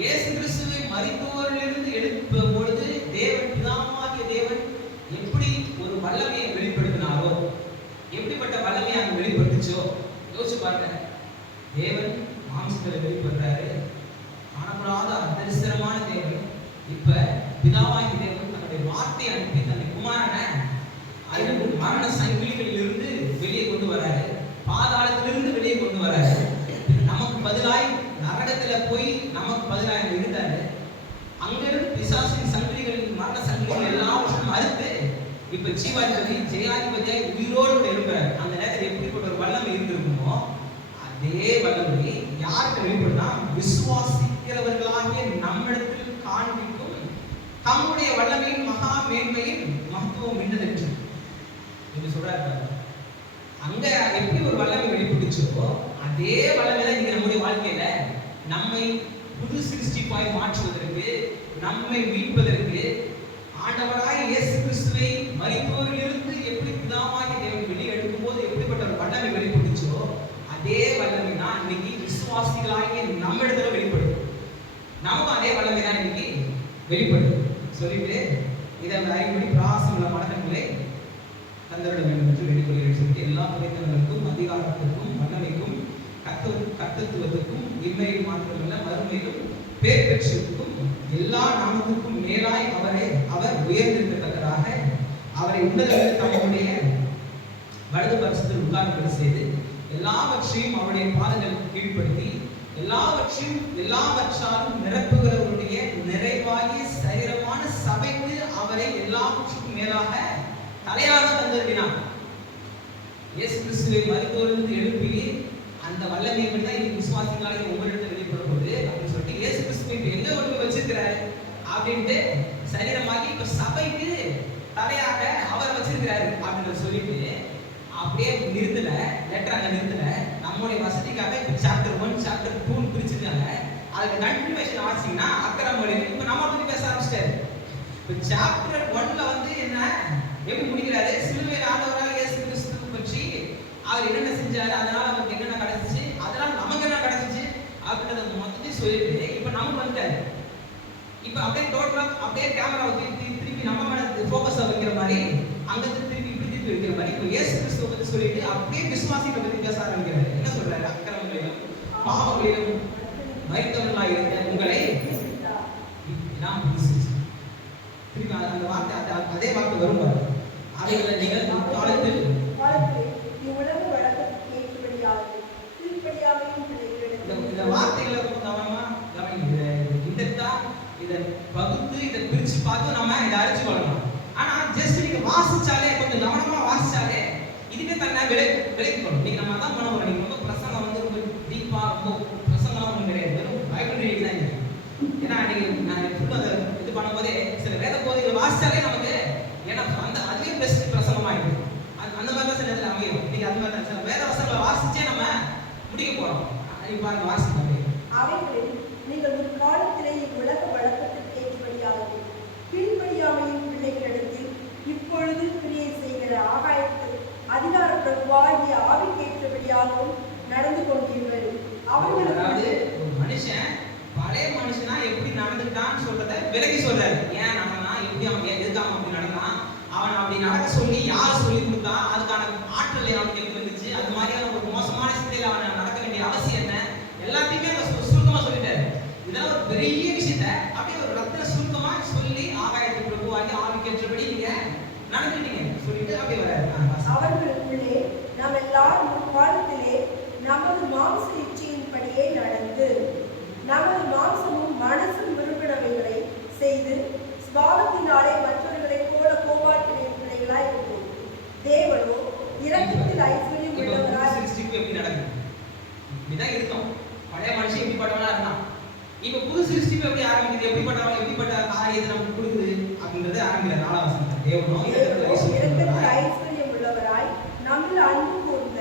இயேசு கிறிஸ்துவை மரித்தோரிலிருந்து எழுப்பும் பொழுது தேவன் பிதாவாகிய தேவன் எப்படி ஒரு வல்லமையை வெளிப்படுத்தினாரோ, எப்படிப்பட்ட வல்லமையை அங்க வெளிப்படுத்துச்சோ யோசிச்சு பாருங்க. தேவன் மாம்சத்துல வெளிப்படுறாரு, காணப்படாத அதரிசனமான தேவன் இப்ப பிதாவாகிய தேவன் தன்னுடைய வார்த்தையை அனுப்பி தன்னுடைய குமாரனை மரண சங்கிலிகளில் இருந்து வெளியே கொண்டு வராரு, பாதாளத்திலிருந்து வெளியே கொண்டு வராரு. நமக்கு பதிலாய் நரகத்துல போய் நமக்கு பதிலாக இருந்தாரு. அங்கிருந்து பிசாசின் சங்கிலிகளின் மரண சங்கிலிகள் எல்லாவற்றையும் மறுத்து இப்ப ஜீவாதிபதி ஜெயாதிபதியாய் உயிரோடு இருக்கிறார். அந்த நேரத்தில் எப்படிப்பட்ட ஒரு வல்லமை இருந்திருக்குமோ அதே வல்லமை யாருக்கு வெளிப்படுனா விசுவாசிக்கிறவர்களாகிய நம்மிடத்தில் காண்பிக்கும் தம்முடைய வல்லமையின் மகா மேன்மையின் மகத்துவம் என்னதென்று என்று சொல்றாரு. அங்க எப்படி ஒரு வல்லமை வெளிப்பட்டுச்சோ அதே வல்லமை தான் இங்க நம்முடைய வாழ்க்கையில நம்மை புது சிருஷ்டிப்பாய் மாற்றுவதற்கு, நம்மை மீட்பதற்கு ஆண்டவராய் இயேசு கிறிஸ்துவை மரித்தோரிலிருந்து எப்படி பிதாவாகிய தேவன் வெளியே எடுக்கும் போது எப்படிப்பட்ட ஒரு வல்லமை வெளிப்பட்டுச்சோ அதே வல்லமை தான் இன்னைக்கு விசுவாசிகளாகிய நம்ம இடத்துல வெளிப்படுது. நமக்கும் அதே வல்லமை தான் இன்னைக்கு வெளிப்படுது. சொல்லிட்டு இதை அறிவுபடி பிராசமுள்ள மனங்களை தந்தரிட வேண்டும் என்று வேண்டிக்கொள்கிறேன். சொல்லிட்டு எல்லா துறைத்தனங்களுக்கும் அதிகாரத்திற்கும் வல்லமைக்கும் கர்த்தத்துவத்துக்கும் இம்மையில் மாத்திரமல்ல மறுமையிலும் பேர் பெற்றிருக்கும் எல்லா நாமத்துக்கும் மேலாய் அவர் உயர்ந்திருக்கத்தக்கதாக அவரை உன்னதங்களில் தம்முடைய வலது பரிசுத்தில் உட்கார்ந்து செய்து எல்லாவற்றையும் அவருடைய பாதங்களுக்கு கீழ்ப்படுத்தி எல்லாவற்றாலும் நிரப்புகிறவருடைய நிறைவாகிய சரீரமான சபைக்கு அவரை எல்லாவற்றுக்கும் மேலாக தலையாக தந்திருக்கிறார். இயேசு கிறிஸ்துவை மரித்தோரிலிருந்து எழுப்பி அந்த வல்லமையை பற்றி தான் இன்னைக்கு விசுவாசிகளாக ஒவ்வொரு இடத்துல வெளிப்படும் போது அப்படின்னு சொல்லிட்டு இயேசு கிறிஸ்துவை இப்ப எங்க கொண்டு போய் வச்சிருக்கிறாரு அப்படின்ட்டு சரீரமாகி இப்ப சபைக்கு தலையாக அவர் வச்சிருக்கிறாரு அப்படின்னு சொல்லிட்டு அப்படியே நிறுத்தல, லெட்டர் அங்க நிறுத்தல. நம்முடைய வசதிக்காக இப்ப சாப்டர் 1 சாப்டர் 2 பிரிச்சிருக்காங்க. அதுக்கு கண்டினியூவேஷன் ஆச்சுன்னா அக்கரமொழியில் இப்ப நம்ம பத்தி பேச ஆரம்பிச்சிட்டாரு. இப்ப சாப்டர் 1ல வந்து என்ன எப்படி முடிக்கிறாரு, சிலுவையில் ஆண்டவராக இயேசு கிறிஸ்துவை பற்றி அவர் என்னென்ன செஞ்சாரு, அதனால அவருக்கு என்னென்ன கிடைச்சிச்சு, அதனால நமக்கு என்ன கிடைச்சிச்சு அப்படின்றத மொத்தத்தையும் சொல்லிட்டு இப்ப நமக்கு வந்துட்டாரு. இப்ப அப்படியே டோட்டலா அப்படியே கேமராவை திருப்பி நம்ம மேல ஃபோக்கஸ் வைக்கிற மாதிரி அங்கிருந்து திருப்பி வைக்கிற மாதிரி இப்ப இயேசு கிறிஸ்துவை பத்தி சொல்லிட்டு அப்படியே விசுவாசிகளை பத்தி பேச ஆரம்பிக்கிறாரு. என்ன சொல்றாரு, அக்கிரமங்களிலும் பாவங்களிலும் மரித்தவர்களாக இருந்த உங்களை நான் திருப்பி அந்த வார்த்தை அதே வார்த்தை வரும் பாரு. அவைகளை நீங்கள் காலத்தில் இவ்வுலக வழக்கத்துக்கு ஏற்றபடியாவது கீழ்ப்படியாமையும் இந்த வார்த்தைகளை ரொம்ப கவனமா கவனிங்க. இதை பகுத்து இதை பிரிச்சு பார்த்து நம்ம இதை அறிஞ்சு கொள்ளலாம். ஆனா ஜஸ்ட் நீங்க வாசிச்சாலே கொஞ்சம் கவனமா வாசிச்சாலே இதுவே தன்னை விளைவிக்கணும். நீங்க நம்ம தான் பண்ண போறோம். நீங்க ரொம்ப பிரசங்கம் வந்து ரொம்ப டீப்பா ரொம்ப பிரசங்கம்லாம் ஒன்றும் கிடையாது, வெறும் பைபிள் ரீடிங் தான் இருக்கு. ஏன்னா நீங்க நான் ஃபுல்லாக அதை இது பண்ணும்போதே சில வேத போதைகளை வாசிச்சாலே நமக்கு ஏன்னா அந்த அதுவே பெஸ்ட் பிரசங்கமா இருக்கு. அந்த மாதிரி தான் சில இடத்துல அமையும். நீங்க அது மாதிரி தான் சில வேத வசனங்களை வாசிச்சே நம்ம முடிக்க போறோம். பாருங்க வாசிப்பாங்க. அவைகளில் நீங்கள் ஒரு காலத்திலே இவ்வுலக வழக்கத்திற்கு ஏற்றபடியாவது கீழ்ப்படியாமையும் பிள்ளைகளிடத்தில் இப்பொழுது கிரியை செய்கிற ஆகாயத்தில் அதிகார பிரபுவாகிய ஆவிக்கேற்றபடியாகவும் நடந்து கொண்டீர்கள். அவர்களுக்கு ஒரு மனுஷன் பழைய மனுஷனா எப்படி நடந்துட்டான்னு சொல்றத விலகி சொல்றாரு. ஏன் நம்ம எப்படி அவன் எதுக்காம அப்படி நடந்தான், அவன் அப்படி நடக்க சொல்லி யார் சொல்லி கொடுத்தா, அதுக்கான ஆற்றல் அவனுக்கு எப்படி வந்துச்சு, அது மாதிரியான ஒரு மோசமான சிந்தையில அவன் நடக்க வேண்டிய அவசியம் என்ன, எல்லாத்தையுமே சுருக்கமா சொல்லிட்டாரு. இதெல்லாம் ஒரு பெரிய விஷயத்த அப்படியே ஒரு ரத்தின சுருக்கமா சொல்லி ஆகாயத்து பிரபுவாகி ஆவிக்கேற்றபடி நீங்க நடந்துட்டீங்க சொல்லிட்டு அப்படியே வராரு. அவர்களுக்குள்ளே நாம் எல்லாரும் ஒரு காலத்திலே நமது மாம்ச இச்சையின்படியே நடந்து நமது மாம்சமும் மனசும் விரும்பினவைகளை செய்து ஸ்வாவத்தினாலே மற்றவர்களைப் போல கோபாட்டினை பிள்ளைகளாய் இருந்தோம். தேவனோ இரக்கத்தில் ஐஸ்வர்யம் உள்ளவராய் எப்படி நடக்குது இப்படிதான் இருக்கும். பழைய மனுஷன் எப்படிப்பட்டவனா இருந்தான், இப்ப புது சிருஷ்டிப்பு எப்படி ஆரம்பிக்குது, எப்படிப்பட்டவங்க எப்படிப்பட்ட காரியத்தை நமக்கு கொடுக்குது அப்படின்றது ஆரம்பிக்கிற 4ஆம் வசனம். தேவனோ இரக்கத்தில் ஐஸ்வர்யம் உள்ளவராய் நம்மில் அன்பு கூர்ந்த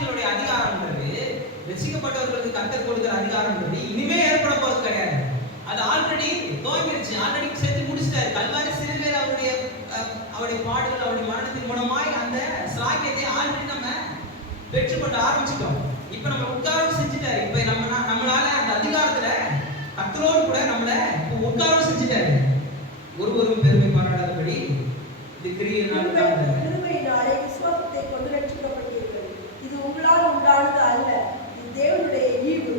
விசுவாசிகளுடைய அதிகாரம்ன்றது, ரட்சிக்கப்பட்டவர்களுக்கு கர்த்தர் கொடுக்கிற அதிகாரம்ன்றது இனிமே ஏற்பட போறது கிடையாது. அது ஆல்ரெடி துவங்கிருச்சு, ஆல்ரெடி செஞ்சு முடிச்சிட்டாரு. கல்வாரி சிலுவையில் அவருடைய பாடுகள், அவருடைய மரணத்தின் மூலமாய் அந்த சாக்கியத்தை ஆல்ரெடி நம்ம பெற்றுக்கொள்ள ஆரம்பிச்சிட்டோம். இப்ப நம்ம உட்காரம் செஞ்சுட்டாரு. இப்ப நம்மளால அந்த அதிகாரத்துல கர்த்தரோடு கூட நம்மள உட்காரம் செஞ்சுட்டாரு. ஒருவரும் பெருமை பாராட்டாதபடி இது கிருபையினாலே விசுவாசத்தை கொண்டு ரட்சிக்கப்பட்டீர்கள். இது உங்களால் உண்டானது அல்ல, இது தேவனுடைய ஈவு.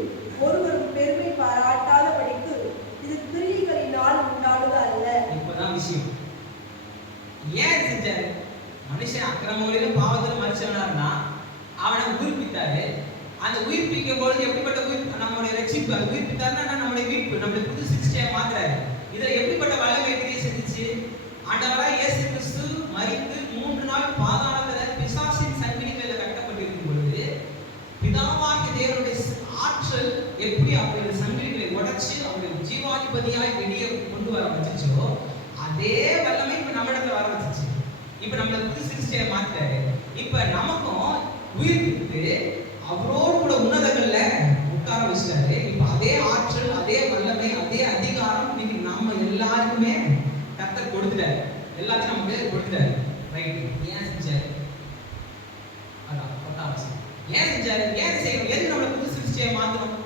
ஒருவரும் பெருமை பாராட்டாதபடிக்கு இது கிரியைகளினால் உண்டானது அல்ல. இப்பதான் விஷயம். ஏன் செஞ்சாரு? மனுஷன் அக்கிரமங்களிலும் பாவத்திலும் மனுஷனார்னா அவனை உயிர்ப்பித்தாரு. அந்த உயிர்ப்பிக்கும் பொழுது எப்படிப்பட்ட நம்முடைய ரட்சிப்பு, அது உயிர்ப்பித்தாருன்னா நம்முடைய மீட்பு, நம்முடைய புது சிருஷ்டியை மாத்துறாரு. இதுல எப்படிப்பட்ட வல்லமை கிரியை செஞ்சுச்சு? ஆண்டவராய் இயேசு கிறிஸ்து மரித்து 3 நாள் பாதாளத்துல பிசாசின் சங்கிலிகளில கட்டப்பட்டிருக்கும் பொழுது பிதாவாகிய தேவனுடைய ஆற்றல் எப்படி அவருடைய சங்கிலிகளை உடைச்சு அவருடைய ஜீவாதிபதியாய் வெளியே கொண்டு வர வச்சுச்சோ, அதே வல்லமை இப்ப நம்மிடத்துல வர வச்சுச்சு. இப்ப நம்மள புது சிருஷ்டியை மாத்துறாரு. இப்ப நமக்கும் உயிர்ப்பித்து அவரோடு கூட உன்னதங்கள்ல உட்கார வச்சுட்டாரு. இப்ப அதே ஆற்றல், அதே வல்லமை, அதே அதிகாரம் இன்னைக்கு நம்ம எல்லாருக்குமே கர்த்தர் கொடுத்துட்டாரு. எல்லாத்தையும் நமக்கு கொடுத்துட்டாரு. ரைட்? ஏன் செஞ்சாரு? அதான் 10ஆம் வசனம். ஏன் செஞ்சாரு? ஏன் செய்யணும்? எது நம்மள புது சிருஷ்டியை மாத்தணும்?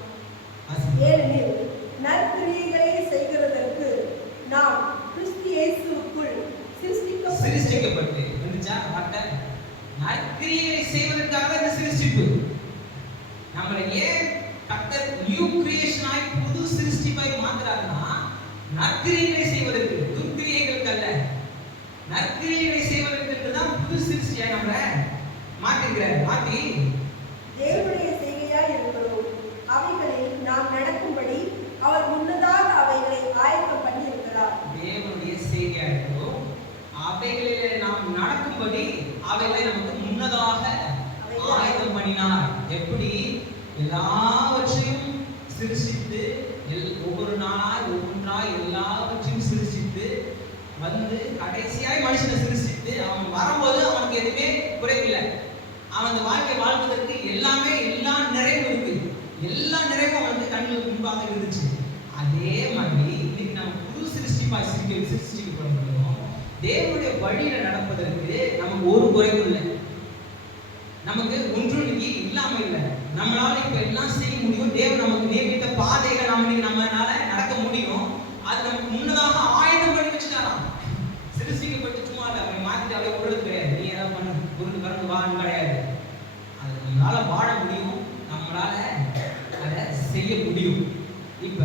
ஏனெனில் நற்கிரியைகளை செய்கிறதற்கு நாம் கிறிஸ்து இயேசுவுக்குள் சிருஷ்டிக்கப்பட்டு இருந்துச்சா? வார்த்தை நற்கிரியைகளை செய்வதற்காக இந்த சிருஷ்டிப்பு. நம்மள ஏன் கர்த்தர் நியூ கிரியேஷனாய் புது சிருஷ்டிப்பாய் மாத்துறாருன்னா நற்கிரியைகளை செய்வதற்கு, துர்க்கிரியைகளுக்கு அல்ல. நற்கிரியைகளை செய்வதற்கு தான் புது சிருஷ்டியாய் நம்மள மாத்திருக்கிறார். மாத்தி தேவனுடைய செய்கையாய் இருக்கிறோம். அவைகளில் நாம் நடக்கும்படி அவர் முன்னதாக அவைகளை ஆயத்தம் பண்ணி இருக்கிறார். தேவனுடைய செய்கையாய் இருக்கிறோம். அவைகளிலே நாம் நடக்கும்படி அவைகளை நமக்கு முன்னதாக ஆயத்தம் பண்ணினார். எப்படி? எல்லாவற்றையும் சிருஷ்டித்து ஒவ்வொரு நாளாய் ஒவ்வொன்றாய் எல்லாவற்றையும் சிருஷ்டித்து வந்து கடைசியாய் மனுஷனை சிருஷ்டித்து அவன் வரும்போது அவனுக்கு எதுவுமே குறைவில்லை. அவன் வாழ்க்கை வாழ்வதற்கு எல்லாமே எல்லா நிறைவும் இருக்கு. எல்லா நிறைவும் அவனுக்கு கண்ணுக்கு முன்பாக இருந்துச்சு. அதே மாதிரி இன்னைக்கு நம்ம புது சிருஷ்டிப்பாய் சிருஷ்டிக்கப்படுகிறோம். தேவனுடைய வழியில நடப்பதற்கு நமக்கு ஒரு குறைவும் இல்லை. நமக்கு ஒன்றும் இல்லாம இல்லை. நம்மளால இப்ப எல்லாம் செய்ய முடியும். தேவன் நமக்கு நியமித்த பாதையில நம்மளால நடக்க முடியும். அது நமக்கு முன்னதாக ஆயுதம் பண்ணி வச்சுட்டாராம். சிருஷ்டிக்கப்பட்டு சும்மா இல்லை, அவன் மாத்திட்டு அவளை விடுறது கிடையாது. நீ ஏதாவது பண்ணு, உருண்டு பறந்து வான்னு கிடையாது. அது நம்மளால வாழ முடியும், நம்மளால அதை செய்ய முடியும். இப்ப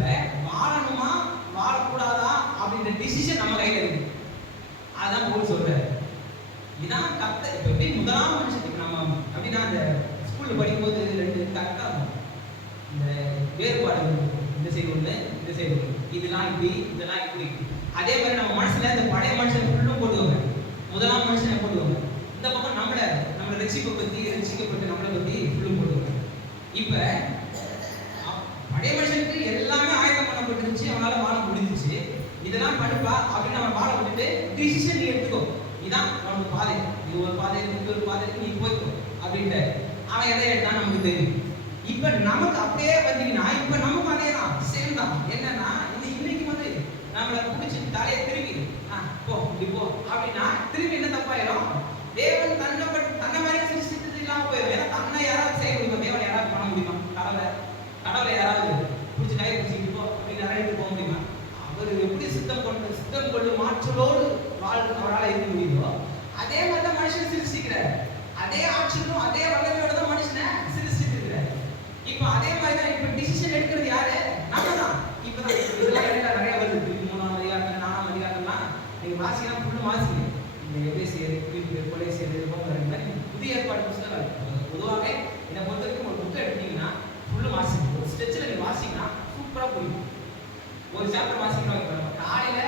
வாழணுமா வாழக்கூடாதா அப்படின்ற டிசிஷன் நம்ம கையில இருக்கு. அதான் போல் சொல்றாரு. இதான் கர்த்தர். இப்ப எப்படி முதலாம் மனுஷத்துக்கு நம்ம அப்படின்னா அந்த ஸ்கூல்ல படிக்கும்போது 2 கரெக்டா இருக்கும். இந்த வேறுபாடு இந்த சைடு ஒண்ணு, இந்த சைடு ஒண்ணு, இதெல்லாம் இப்படி, இதெல்லாம் இப்படி. அதே மாதிரி நம்ம மனசுல இந்த பழைய மனுஷன் ஃபுல்லும் போடுவாங்க, முதலாம் மனுஷனை போடுவாங்க. இந்த பக்கம் நம்மள ரட்சிப்பை பத்தி, ரட்சிக்கப்பட்டு நம்மளை பத்தி ஃபுல்லும் போடுவாங்க. இப்ப பழைய மனுஷனுக்கு எல்லாமே ஆயத்தம் பண்ணப்பட்டுருச்சு, அவனால வாழ முடிஞ்சிச்சு. இதெல்லாம் பண்ணுப்பா அப்படின்னு அவன் வாழ விட்டுட்டு டிசிஷன் நீ எடுத்துக்கோ, இதான் உனக்கு பாதை, இது ஒரு பாதை இருக்கு, ஒரு பாதை இருக்கு, நீ போய்க்கோ அப்படின்ட்டு அவன் எதை எடுத்தான் நமக்கு தெரியும். இப்ப நமக்கு அப்படியே வந்தீங்கன்னா இப்ப நமக்கு அதே தான், சேம் தான். என்னன்னா இன்னைக்கு வந்து நம்மளை பிடிச்சி தலையை திரும்பி போ இப்படி போ அப்படின்னா திரும்பி என்ன தப்பாயிரும்? தேவன் தன்னை மாதிரி சிருஷ்டித்தது இல்லாம போயிடும். ஏன்னா தன்னை யாராவது செய்ய முடியுமா? தேவன் யாராவது பண்ண முடியுமா? கடவுளை யாராவது பிடிச்சி கையை பிடிச்சிட்டு போ அப்படின்னு யாராவது போக முடியுமா? அவர் எப்படி சித்தம் கொள்ளும் ஆற்றலோடு அவரால் இருக்க முடியுதோ அதே மாதிரி தான் மனுஷனை சிருஷ்டிக்கிறார். அதே ஆற்றலும் அதே வல்லமையோட தான் மனுஷனை சிருஷ்டிக்கிறார். இப்ப அதே மாதிரி தான் இப்ப டிசிஷன் எடுக்கிறது யாரு? நம்ம தான். இப்பதான் இதெல்லாம் இடையில நிறைய வருது. 3ஆம் அதிகாரம் 4ஆம் அதிகாரம்லாம் நீங்க வாசிக்கலாம், ஃபுல்லு வாசிங்க. இந்த எப்படி செய்யறது, கொலை செய்யறது, புதிய ஏற்பாடு புத்தகங்கள். பொதுவாகவே இதை பொறுத்த வரைக்கும் ஒரு புத்தகம் எடுத்தீங்கன்னா ஃபுல்லு வாசிங்க. ஒரு ஸ்ட்ரெச்சில் நீங்க வாசிங்கன்னா சூப்பரா புரியும். ஒரு சாப்டர் வாசிக்கிறோம். இப்போ நம்ம காலையில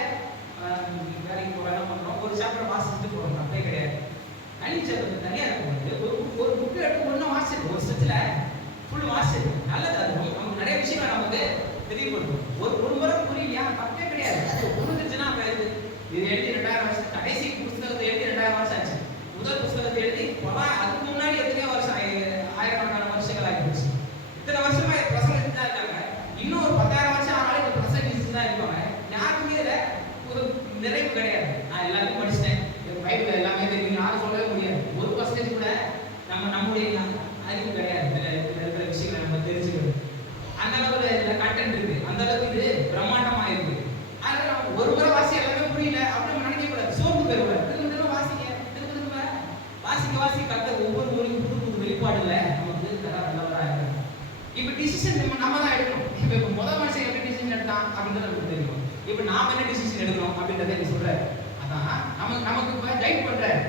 வேலைக்கு வேலை பண்றோம், ஒரு சாப்டர் வாசிச்சுட்டு போறோம், அப்படியே கிடையாது. தனி சாப்டர் தனியா இருக்கும். ஆயிடும்ல, நமக்கு நல்லவரா இருக்கணும். இப்ப டிசிஷன் நம்ம தான் எடுக்கணும். இப்ப முதல் மனுஷன் எப்படி டிசிஷன் எடுத்தான் அப்படின்றது நமக்கு தெரியும். இப்ப நாம என்ன டிசிஷன் எடுக்கணும் அப்படின்றத நீ சொல்றாரு. அதான் நமக்கு இப்ப கைட் பண்றாரு.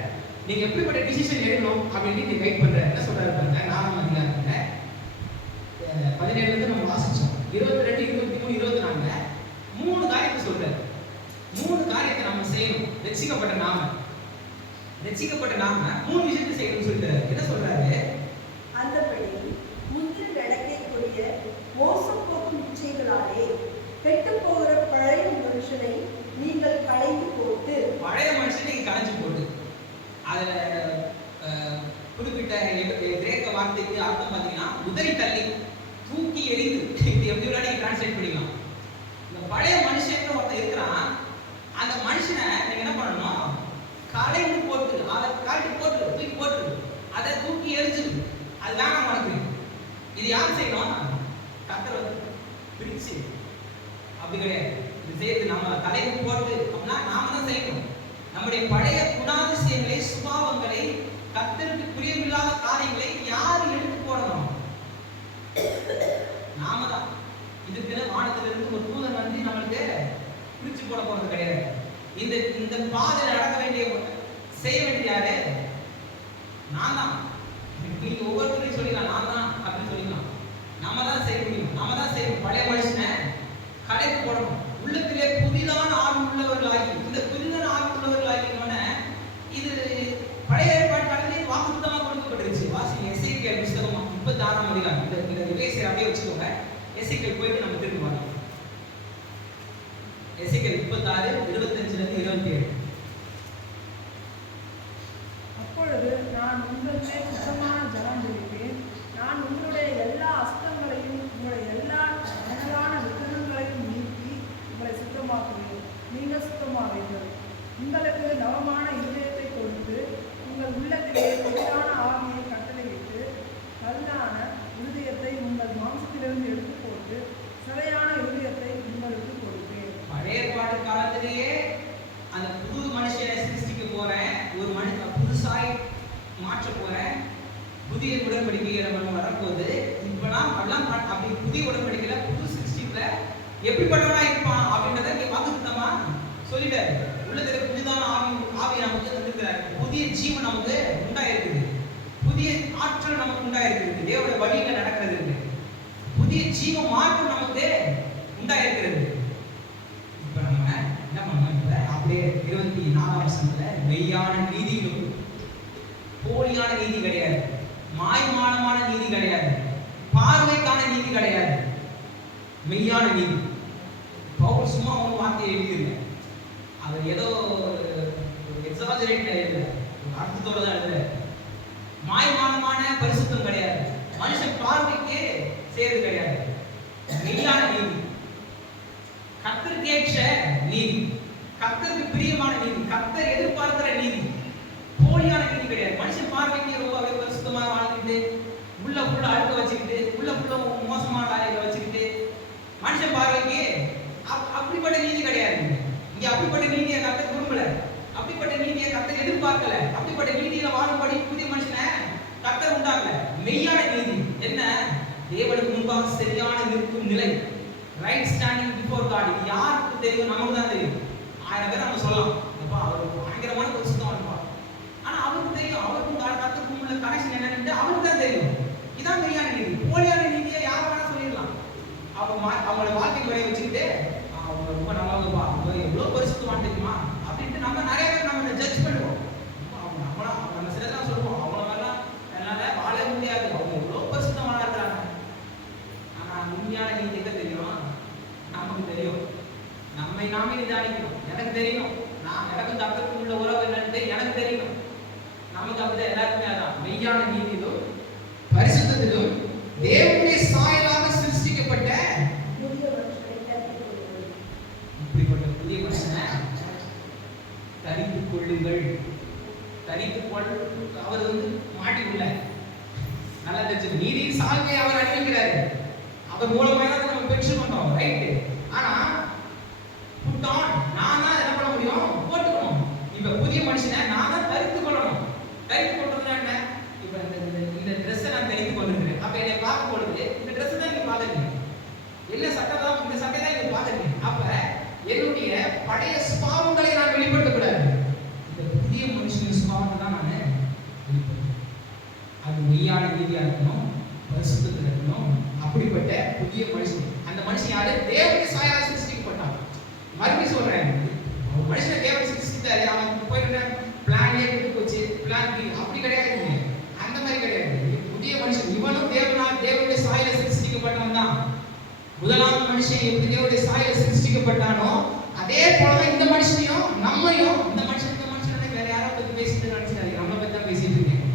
நீங்க எப்படிப்பட்ட டிசிஷன் எடுக்கணும் அப்படின்னு நீ கைட் பண்றாரு. என்ன சொல்றாரு பாருங்க, 4ஆம் அதிகாரத்துல 17 இருந்து நம்ம வாசிச்சோம். 22, 23, 24 மூணு காரியத்தை சொல்றாரு. மூணு காரியத்தை நம்ம செய்யணும். ரட்சிக்கப்பட்ட நாம மூணு விஷயத்தை செய்யணும்னு சொல்றாரு. என்ன சொல்றாரு? அந்தபடி முந்தின நடக்கைக்குரிய மோசம் போக்கும் இச்சைகளாலே கெட்டு போகிற பழைய மனுஷனை நீங்கள் களைந்து போட்டு, பழைய மனுஷனை களைஞ்சு போட்டு, அதுல குறிப்பிட்ட கிரேக்க வார்த்தைக்கு அர்த்தம் பார்த்தீங்கன்னா உதறி தள்ளி, தூக்கி எறிந்து. இது எப்படி வேணா நீங்க டிரான்ஸ்லேட் பண்ணிக்கலாம். இந்த பழைய மனுஷன் ஒருத்தர் இருக்கிறான். அந்த மனுஷனை நீங்க என்ன பண்ணணும்? களைந்து போட்டு, அதை கழட்டி போட்டு, தூக்கி போட்டு, அதை தூக்கி எரிஞ்சு, அது வேணாம் உனக்கு. இது யார் செய்யணும்? கர்த்தர் வந்து பிரிச்சு. அப்படி கிடையாது. இது செய்யறது நம்ம களைந்து போட்டு அப்படின்னா நாம தான் செய்யணும். நம்முடைய பழைய குணாதிசயங்களை, சுபாவங்களை, கர்த்தருக்கு பிரியமில்லாத காரியங்களை யார் எடுத்து போடணும்? நாம தான். இதுக்குன்னு வானத்திலிருந்து ஒரு தூதன் வந்து நம்மளுக்கு பிரிச்சு போட போறது கிடையாது. இந்த பாதையில நடக்க வேண்டிய செய்ய வேண்டிய யாரு? நான் தான். நீங்க ஒவ்வொருத்தரையும் சொல்லிக்கலாம் நான் தான் அப்படின்னு சொல்லிக்கலாம். நாம தான் செய்ய முடியும். நாம தான் செய்யணும். பழைய மனுஷனை கடைக்கு போடணும். உள்ளத்திலே புதிதான ஆவி உள்ளவர்களாகி, இந்த புதிதான ஆவி உள்ளவர்களாகினோட இது பழைய ஏற்பாடு காலத்திலே வாக்குத்தத்தமா கொடுக்கப்பட்டிருச்சு. வாசிங்க எசேக்கியேல் புத்தகம் 36ஆம் அதிகாரம். இந்த ரிவைஸை அப்படியே வச்சுக்கோங்க. எசேக்கியேல் போயிட்டு நம்ம திரும்பி வரலாம். எசேக்கியேல் 36 25 இருந்து 27. அப்பொழுது நான் உங்களிலே சுத்தமான ஜலம் தெளிப்பேன். நான் உங்களுடைய எல்லா அஸ்தங்களையும் உங்களுடைய எல்லா அழகான விக்கிரகங்களையும் நீக்கி உங்களை சுத்தமாக்குவேன். நீங்கள் சுத்தமாவீர்கள். உங்களுக்கு நவமான இதயத்தை கொடுத்து உங்கள் உள்ளத்திலே புதிதான ஆவியை கட்டளையிட்டு கல்லான இருதயத்தை உங்கள் மாம்சத்திலிருந்து எடுத்து போட்டு சிறையான இருதயத்தை உங்களுக்கு கொடுப்பேன். பழைய ஏற்பாடு காலத்திலேயே அந்த புது மனுஷனை சிருஷ்டிக்க போறேன், ஒரு மனுஷன் புதுசாய் மாற்ற போறேன், புதிய உடன்படிக்கையை நம்ம வரப்போகுது. இப்பெல்லாம் எல்லாம் அப்படி புதிய உடன்படிக்கையில புது சிருஷ்டிப்புல எப்படிப்பட்டவனா இருப்பான் அப்படின்றத நீங்க வாக்குத்தத்தமா சொல்லிட்டாரு. உள்ளத்துல புதிதான ஆவி நமக்கு தந்திருக்கிறாரு. புதிய ஜீவன் நமக்கு உண்டாயிருக்குது. புதிய ஆற்றல் நமக்கு உண்டாயிருக்கிறது. தேவனுடைய வழியில நடக்கிறது. புதிய ஜீவ மாற்றம் நமக்கு உண்டாயிருக்கிறது. இப்ப நம்ம என்ன பண்ணணும்? அப்படியே 24ஆம் வசனத்துல மெய்யான நீதிகளும் போலியான நீதி கிடையாது, மாய்மானமான நீதி கிடையாது, பார்வைக்கான நீதி கிடையாது, மெய்யான நீதி. பவுல் சும்மா ஒரு வார்த்தையை எழுதியிருக்க, அவர் ஏதோ எக்ஸாஜரேட் எழுதல, அர்த்தத்தோட தான் எழுதுற. மாய்மானமான பரிசுத்தம் கிடையாது, மனுஷன் பார்வைக்கு செய்யறது கிடையாது, மெய்யான நீதி, கர்த்தருக்கு ஏற்ற நீதி, கர்த்தருக்கு பிரியமான நீதி, கர்த்தர் எதிர்பார்க்கிற நீதி. போலியான நீதி கிடையாது. மனுஷன் பார்வைக்கு ரொம்ப பரிசுத்தமா வாழ்ந்துட்டு, உள்ள ஃபுல்லா அழுக்க வச்சுக்கிட்டு, உள்ள ஃபுல்லா மோசமான காரியங்களை வச்சுக்கிட்டு, மனுஷன் பார்வைக்கு அப்படிப்பட்ட நீதி கிடையாது. இங்க அப்படிப்பட்ட நீதியை கர்த்தர் விரும்பல, அப்படிப்பட்ட நீதியை கர்த்தர் எதிர்பார்க்கல, அப்படிப்பட்ட நீதியில வாழும்படி புதிய மனுஷனை கர்த்தர் உண்டாக்கல. மெய்யான நீதி என்ன? தேவனுக்கு முன்பாக சரியான நிற்கும் நிலை, ரைட் ஸ்டாண்டிங் பிஃபோர் காட். இது யாருக்கு தெரியும்? நமக்கு தான் தெரியும். 1000 பேர் நம்ம சொல்லலாம், அப்பா அவர் பயங்கரமான பரிசுத்தமா இருப்பார், ஆனா அவருக்கு தெரியும் அவருக்கும் கர்த்தருக்கும் உள்ள கனெக்ஷன் என்னன்னு அவருக்கு தான் தெரியும். இதான் மெய்யான நீதி. போலியான நீதியை யார் வேணா சொல்லிடலாம். அவங்களோட வாழ்க்கை முறையை வச்சுக்கிட்டு அவங்க ரொம்ப நல்லவங்கப்பா, அவங்க எவ்வளவு பரிசுத்தமானு தெரியுமா அப்படின்ட்டு நம்ம நிறைய பேர் நம்ம ஜட்ஜ் பண்ணுவோம். நம்ம சிலதான் சொல்லுவோம், அவங்கள மாதிரிலாம் என்னால வாழ முடியாது, அவங்க எவ்வளவு பரிசுத்தமான இருக்கிறாங்க. ஆனா உண்மையான நீதி எங்க தெரியும்? நமக்கு தெரியும். நம்மை நாமே நிதானிக்கணும். எனக்கு தெரியும், எனக்கும் கர்த்தருக்கும் உள்ள உறவு என்னன்னு எனக்கு தெரியும். நமக்கு அப்படிதான் எல்லாருக்குமே அதான். மெய்யான நீதியிலும் பரிசுத்தத்திலும் தேவனுடைய சாயலாக சிருஷ்டிக்கப்பட்ட இப்படிப்பட்ட புதிய மனுஷனை தரித்துக் கொள்ளுங்கள். அவர் வந்து மாட்டிக்கொள்ள நல்லா தெரிஞ்சு நீதியின் சால்வை அவர் அறிவிக்கிறாரு. அவர் மூலமாக தான் நம்ம பெற்று கொண்டோம், ரைட்டு. ஆனா நான் தான் என்ன பண்ண முடியும்? போட்டுக்கணும். இப்ப புதிய மனுஷனை நான் தான் தரித்துக் கொள்ளணும். தரித்துக் கொள்றதுன்னா என்ன? இப்ப இந்த ட்ரெஸ்ஸை நான் என்ன சட்டை தான், இந்த சட்டை தான் இங்க பார்த்துருக்கேன். அப்ப என்னுடைய பழைய சுபாவங்களை நான் வெளிப்படுத்தக்கூடாது. இந்த புதிய மனுஷனின் சுபாவத்தை தான் நான் வெளிப்படுத்தணும். அது மெய்யான நீதியா இருக்கணும், பரிசுத்தத்தில் இருக்கணும். அப்படிப்பட்ட புதிய மனுஷன், அந்த மனுஷன் யாரு? தேவனுடைய சாயலாக சிருஷ்டிக்கப்பட்டான். மறுபடியும் சொல்றேன், ஒரு மனுஷனை தேவன் சிருஷ்டித்தாரு, அவன் போயிட்டு பிளான் ஏ கெட்டு போச்சு, பிளான் பி, அப்படி கிடையாதுங்க. அந்த மாதிரி கிடையாது. புதிய மனுஷன் இவனும் தேவனுடைய சாயல சிருஷ்டிக்கப்பட்டவன் தான். முதலாம் மனுஷன் எப்படி தேவனுடைய சாயல சிருஷ்டிக்கப்பட்டானோ அதே போலவே இந்த மனுஷனையும் நம்மையும், இந்த மனுஷனை வேற யாரோ பத்தி பேசிட்டு நினைச்சாரு, நம்மளை பத்தி தான் பேசிட்டு இருக்கேன்.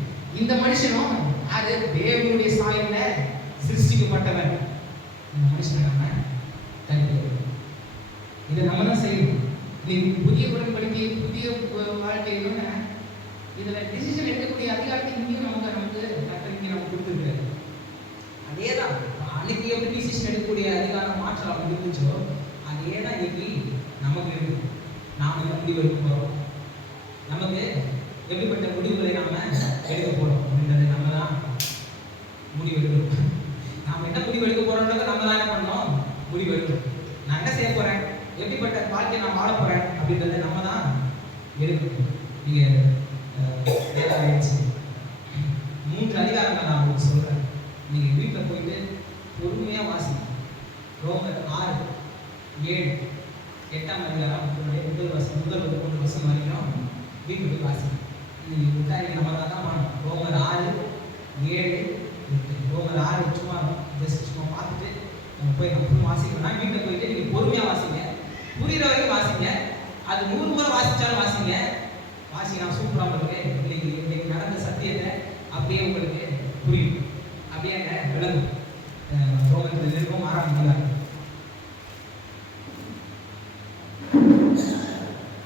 இந்த மனுஷனும் அது தேவனுடைய சாயல சிருஷ்டிக்கப்பட்டவன். இந்த மனுஷனை நம்ம தனிப்பது, இதை நம்ம தான் செய்யணும். இன்னைக்கு புதிய உடன்படிக்கை, புதிய வாழ்க்கையிலும் இதுல டிசிஷன் எடுக்கக்கூடிய அதிகாரத்தை இங்கேயும் நமக்கு இங்கே நமக்கு கொடுத்துருக்காரு. அதே தான் அன்னைக்கு எப்படி டிசிஷன் எடுக்கக்கூடிய அதிகாரம் மாற்றம் அவங்க இருந்துச்சோ அதே தான் இன்னைக்கு நமக்கு இருக்கு. நாம என்ன முடிவு எடுக்க போறோம், நமக்கு எப்படிப்பட்ட முடிவுகளை நாம எடுக்க போறோம் அப்படின்றது நம்ம தான் முடிவு எடுக்கணும். நாம என்ன முடிவு எடுக்க போறோம்ன்றத நம்ம தான் என்ன பண்ணணும், முடிவு எடுக்கணும். நான் என்ன செய்ய போறேன், எப்படிப்பட்ட வாழ்க்கையை நான் வாழ போறேன் அப்படின்றத நம்ம தான் எடுக்கணும். நீங்க 3 அதிகாரங்கள் நான் உங்களுக்கு சொல்றேன். நீங்க வீட்டில் போயிட்டு பொறுமையா வாசிங்க. ரோமர் 6, 7, 8ஆம் அதிகாரம் முதல் 3 வசனம் வரைக்கும் வீட்டுக்கு போய் வாசிங்க. நீங்க விட்டாங்க நம்ம தான் பண்ணணும். ரோமர் 6, 7, 8. ரோமர் 6 சும்மா பார்த்துட்டு நம்ம போய் நம்ம வாசிக்கணும்னா வீட்டில் போயிட்டு நீங்க பொறுமையா வாசிங்க, புரியுற வரைக்கும் வாசிங்க. அது 100 முறை வாசிச்சாலும் வாசிங்க. நான் சூப்பராக உங்களுக்கு இன்னைக்கு நடந்த சத்தியத்தை அப்படியே உங்களுக்கு புரியும், அப்படியே விளங்கும். ரோமத்தில் இருக்கும் 6ஆம் அதிகாரம்,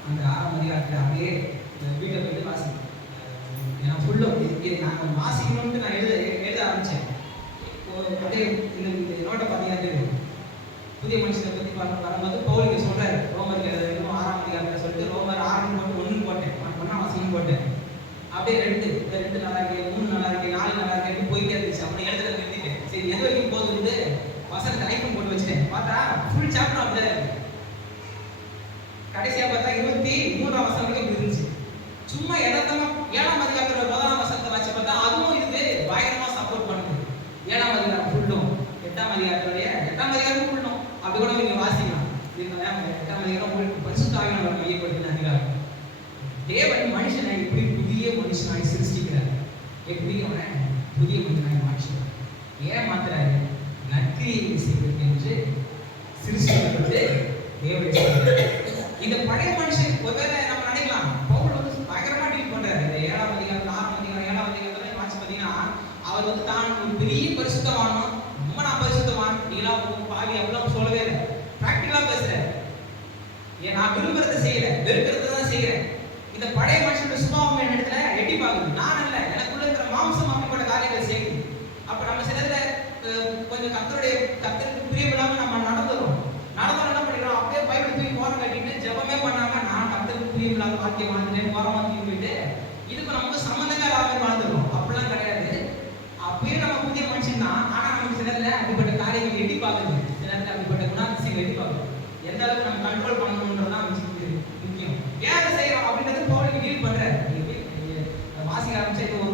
அந்த 6ஆம் அதிகாரத்தில் அப்படியே வீட்டை போயிட்டு வாசிங்க. ஏன்னா ஃபுல்லாக நான் வாசிக்கணும்னு நான் எழுத ஆரம்பித்தேன். அப்படியே இந்த நோட்டை பார்த்தீங்கன்னா புதிய மனுஷனை பற்றி வரும்போது பவுல் இங்கே சொல்கிறாரு, ரோமர் 6ஆம் அதிகாரத்தில் சொல்லிட்டு ரோமர் 6 போட்டு 1 போட்டேன், 1ஆம் வசனம் போட்டேன். அப்படியே 2 நல்லா இருக்கேன், 3 நல்லா இருக்கேன், 4 நல்லா இருக்கேன் போயிட்டே இருந்துச்சு. அப்படி எழுதுறது நிறுத்திட்டேன். சரி எது வரைக்கும் போகுது வசனத்தை ஐக்கம் போட்டு வச்சுட்டேன். பார்த்தா ஃபுல் சாப்டர் அப்படியே இருக்கு. கடைசியாக பார்த்தா 23ஆம் வசனம் வரைக்கும் இருந்துச்சு. சும்மா எதார்த்தமா 7ஆம் அதிகாரத்தில் 1ஆம் வசனத்தை வச்சு பார்த்தா அதுவும் இது பயங்கரமா சப்போர்ட் பண்ணுது. 7ஆம் அதிகாரம் ஃபுல்லும் 8ஆம் அதிகாரத்துடைய 8ஆம் அதிகாரம் ஃபுல்லும் அப்படி கூட நீங்க வாசிக்கலாம். 8ஆம் அதிகாரம் உங்களுக்கு பரிசுத்த ஆவியானவர் மையப்படுத்தின அதிகாரம். தேவன் மனுஷனை எப்படி புதிய மனுஷனாய் சிருஷ்டிக்கிறார், எப்படி அவனை புதிய மனுஷனாய் மாற்றுகிறார். ஏன் மாத்துறாரு? நற்கிரியை செய்வதற்கு என்று சிருஷ்டிக்கப்பட்டு தேவனுடைய இந்த பழைய மனுஷன் ஒருவேளை நம்ம நினைக்கலாம், பவுல் பயங்கரமா டீல் பண்றாரு. இந்த 7ஆம் அதிகாரம் 6ஆம் அதிகாரம் 7ஆம் அதிகாரத்துல வாட்சி பார்த்தீங்கன்னா அவர் தான் ஒரு பெரிய பரிசுத்தவானும், ரொம்ப நான் பரிசுத்தவான், நீங்களா பாவி அப்படிலாம் சொல்லவே இல்லை. பிராக்டிகலா பேசுறாரு. ஏன் நான் விரும்புறதை செய்யல, வெறுக்கிறத தான் செய்யறேன். இந்த பழைய மனுஷனுடைய சுபாவம் என்ன இடத்துல எட்டி பார்க்குது. நான் அல்ல, எனக்குள்ள இருக்கிற மாம்சம் அப்படிப்பட்ட காரியங்களை செய்யுது. அப்ப நம்ம சிலதுல கொஞ்சம் கர்த்தருக்கு பிரியமில்லாம நம்ம நடந்துடும். என்ன பண்ணிடுறோம், அப்படியே பைபிள் தூக்கி ஓரம் கட்டிட்டு ஜெபமே பண்ணாம நான் கர்த்தருக்கு பிரியமில்லாத வாழ்க்கை வாழ்ந்துட்டேன், ஓரம் வாங்கி போயிட்டு இதுக்கு நமக்கு சம்பந்தமே இல்லாம வாழ்ந்துடும். அப்படிலாம் கிடையாது. அப்பயே நம்ம புதிய மனுஷன் தான். ஆனா நமக்கு சிலதுல அப்படிப்பட்ட காரியங்கள் எட்டி பார்க்குது, சிலதுல அப்படிப்பட்ட குணாதிசயங்கள் எட்டி பார்க்குது. எந்த அளவுக்கு நம்ம கண்ட்ரோல் பண்ணணும்ன்றதான் முக்கியம். ஏன் அதை செய்யறோம் அப்படின்றது பவுலுக்கு டீல் பண்றாரு. வாசிக்க ஆரம்பிச்சா இது ஒரு